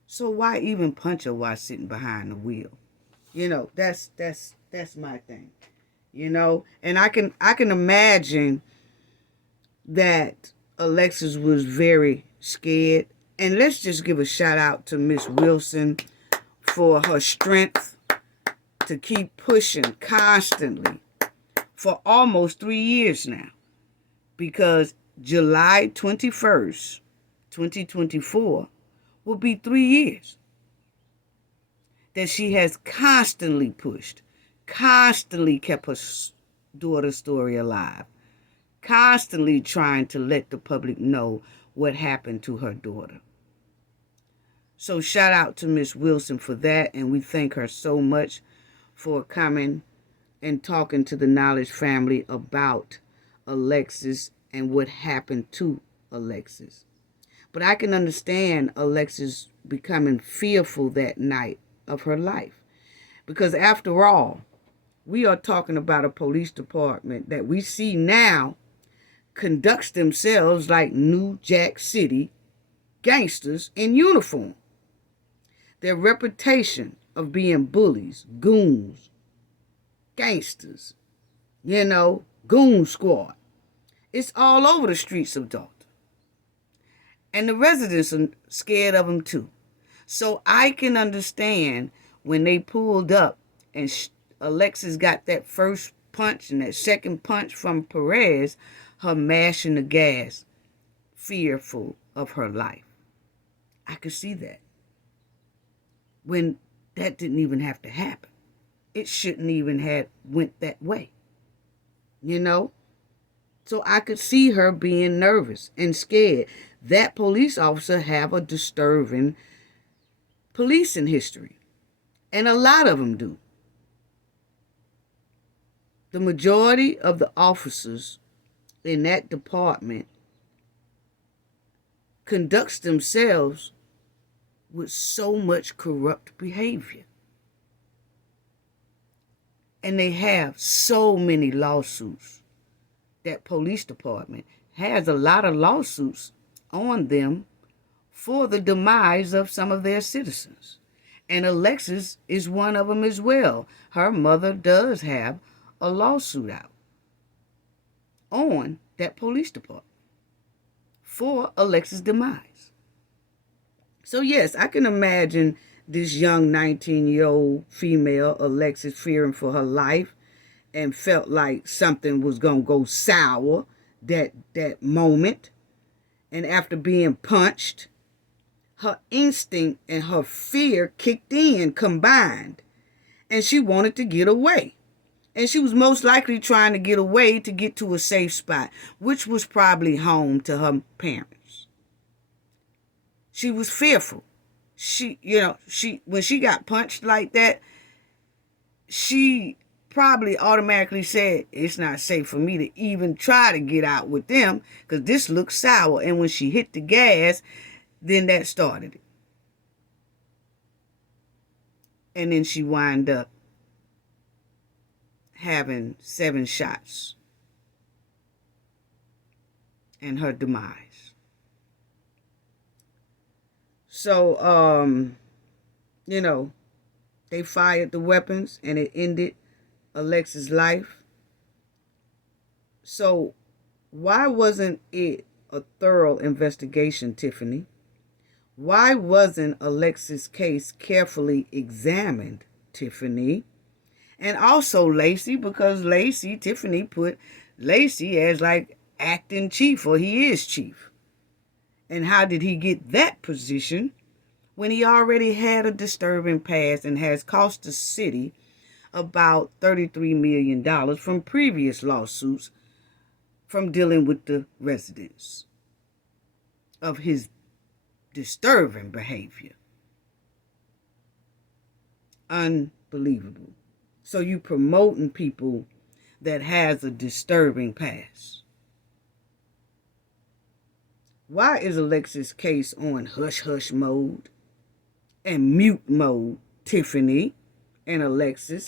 So why even punch her while sitting behind the wheel? You know, that's my thing. You know, and I can imagine that Alexis was very scared. And let's just give a shout out to Miss Wilson for her strength to keep pushing constantly for almost 3 years now. Because July 21st, 2024 will be 3 years that she has constantly pushed, constantly kept her daughter's story alive, constantly trying to let the public know what happened to her daughter. So shout out to Miss Wilson for that, and we thank her so much for coming and talking to the Knowledge family about Alexis and what happened to Alexis. But I can understand Alexis becoming fearful that night of her life. Because after all, we are talking about a police department that we see now conducts themselves like New Jack City gangsters in uniform. Their reputation of being bullies, goons, gangsters, goon squad. It's all over the streets of Dalton. And the residents are scared of them too. So I can understand when they pulled up and Alexis got that first punch and that second punch from Perez, her mashing the gas, fearful of her life. I could see that. When that didn't even have to happen. It shouldn't even have went that way. So I could see her being nervous and scared. That police officer have a disturbing policing history. And a lot of them do. The majority of the officers in that department conducts themselves with so much corrupt behavior. And they have so many lawsuits. That police department has a lot of lawsuits on them for the demise of some of their citizens. And Alexis is one of them as well. Her mother does have a lawsuit out on that police department for Alexis' demise. So yes, I can imagine this young 19-year-old female, Alexis, fearing for her life and felt like something was going to go sour that moment. And after being punched, her instinct and her fear kicked in combined. And she wanted to get away. And she was most likely trying to get away to get to a safe spot, which was probably home to her parents. She was fearful. When she got punched like that, she probably automatically said, it's not safe for me to even try to get out with them because this looks sour. And when she hit the gas, then that started it. And then she wound up having 7 shots and her demise. So, they fired the weapons and it ended Alexis' life. So, why wasn't it a thorough investigation, Tiffany? Why wasn't Alexis' case carefully examined, Tiffany? And also Lacey, because Tiffany put Lacey as like acting chief, or he is chief. And how did he get that position when he already had a disturbing past and has cost the city about $33 million from previous lawsuits from dealing with the residents of his disturbing behavior? Unbelievable. So you promoting people that has a disturbing past. Why is Alexis' case on hush-hush mode and mute mode, Tiffany and Lacey?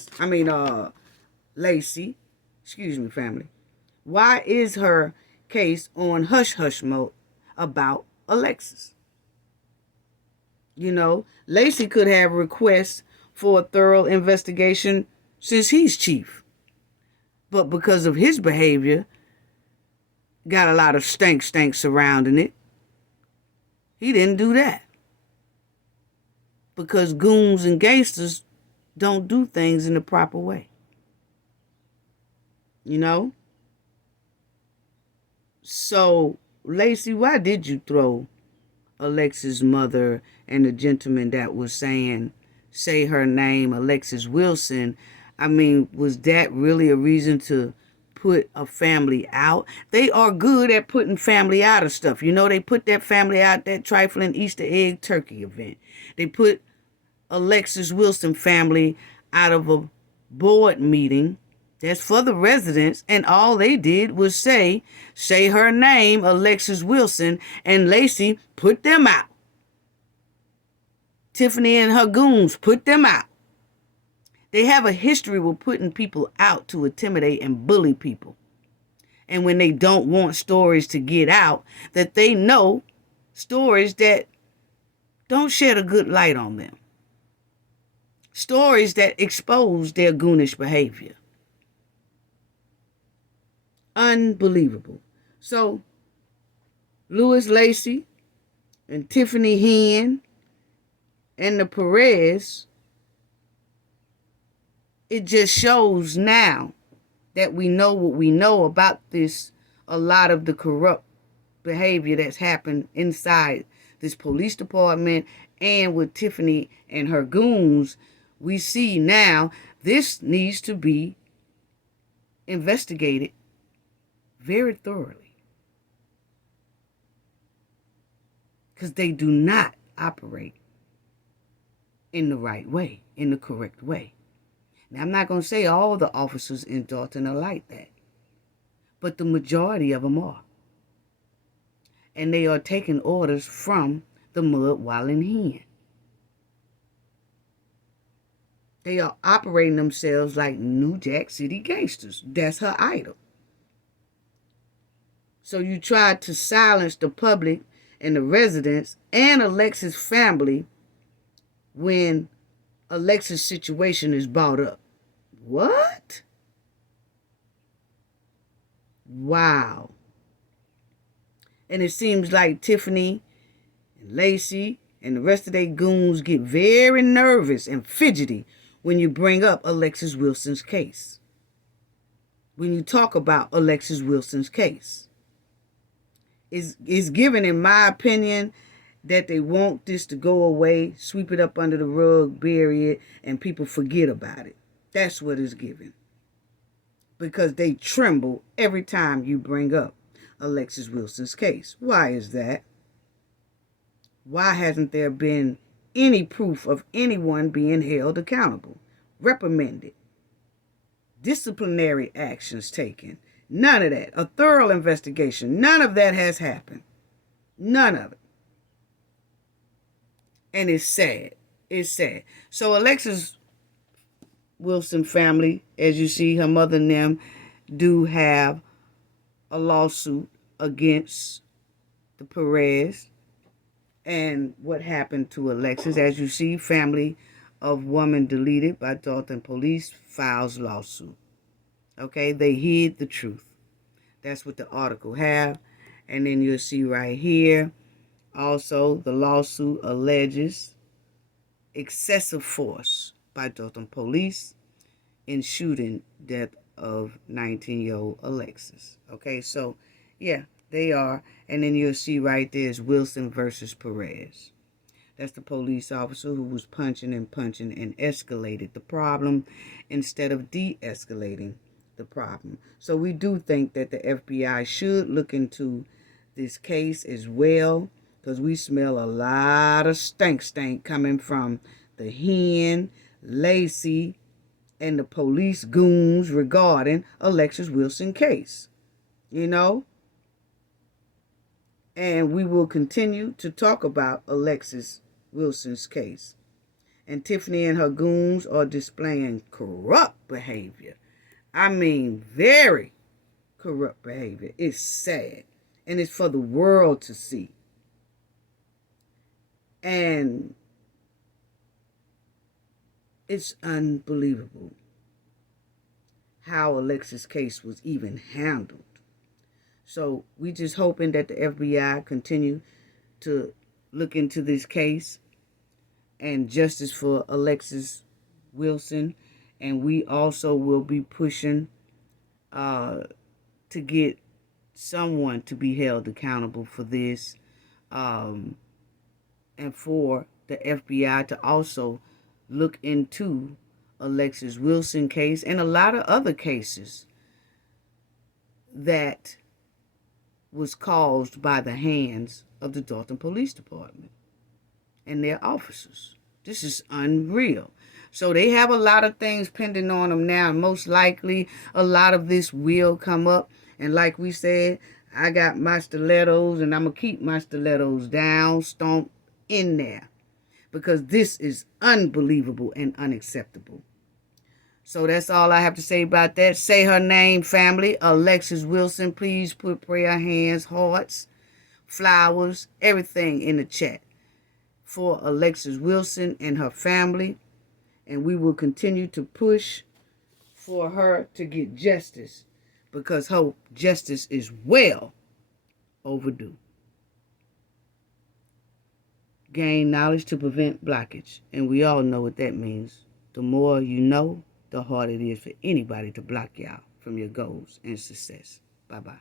Excuse me, family. Why is her case on hush-hush mode about Alexis? Lacey could have requests for a thorough investigation since he's chief. But because of his behavior, got a lot of stank surrounding it. He didn't do that. Because goons and gangsters don't do things in the proper way. So, Lacey, why did you throw Alexis' mother and the gentleman that was say her name, Alexis Wilson? Was that really a reason to put a family out? They are good at putting family out of stuff. They put that family out, that trifling Easter egg turkey event. They put Alexis Wilson family out of a board meeting That's for the residents, and all they did was say her name, Alexis Wilson, and Lacey put them out. Tiffany and her goons put them out. They have a history with putting people out to intimidate and bully people. And when they don't want stories to get out, that they know stories that don't shed a good light on them. Stories that expose their goonish behavior. Unbelievable. So, Louis Lacey and Tiffany Hen and the Perez, it just shows now that we know what we know about this, a lot of the corrupt behavior that's happened inside this police department, and with Tiffany and her goons. We see now this needs to be investigated very thoroughly, because they do not operate in the right way, in the correct way. Now, I'm not going to say all the officers in Dalton are like that, but the majority of them are. And they are taking orders from the mud wallin' hen. They are operating themselves like New Jack City gangsters. That's her idol. So you try to silence the public and the residents and Alexis' family when Alexis' situation is brought up. What? Wow. And it seems like Tiffany and Lacey and the rest of their goons get very nervous and fidgety when you bring up Alexis Wilson's case. When you talk about Alexis Wilson's case. It's given, in my opinion, that they want this to go away, sweep it up under the rug, bury it, and people forget about it. That's what it's given. Because they tremble every time you bring up Alexis Wilson's case. Why is that? Why hasn't there been any proof of anyone being held accountable, reprimanded, disciplinary actions taken? None of that. A thorough investigation. None of that has happened. None of it. And it's sad. It's sad. So Alexis Wilson family, as you see, her mother and them do have a lawsuit against the Perez and what happened to Alexis. As you see, family of woman deleted by Dalton police files lawsuit. Okay, they hid the truth. That's what the article have. And then you'll see right here, also the lawsuit alleges excessive force by Dalton police in shooting death of 19-year-old Alexis. Okay, so yeah, they are. And then you'll see right there is Wilson versus Perez. That's the police officer who was punching and escalated the problem instead of de-escalating the problem. So we do think that the FBI should look into this case as well, because we smell a lot of stank coming from the Hen, Lacey, and the police goons regarding Alexis Wilson case. You know? And we will continue to talk about Alexis Wilson's case. And Tiffany and her goons are displaying corrupt behavior. I mean, very corrupt behavior. It's sad. And it's for the world to see. And it's unbelievable how Alexis' case was even handled. So we just hoping that the FBI continue to look into this case and justice for Alexis Wilson. And we also will be pushing to get someone to be held accountable for this, and for the FBI to also look into Alexis Wilson case and a lot of other cases that was caused by the hands of the Dalton Police Department and their officers. This is unreal. So they have a lot of things pending on them now. Most likely, a lot of this will come up. And like we said, I got my stilettos, and I'm going to keep my stilettos down, stomped in there. Because this is unbelievable and unacceptable. So that's all I have to say about that. Say her name, family. Alexis Wilson. Please put prayer hands, hearts, flowers, everything in the chat for Alexis Wilson and her family. And we will continue to push for her to get justice, because her justice is well overdue. Gain knowledge to prevent blockage. And we all know what that means. The more you know, the harder it is for anybody to block you out from your goals and success. Bye-bye.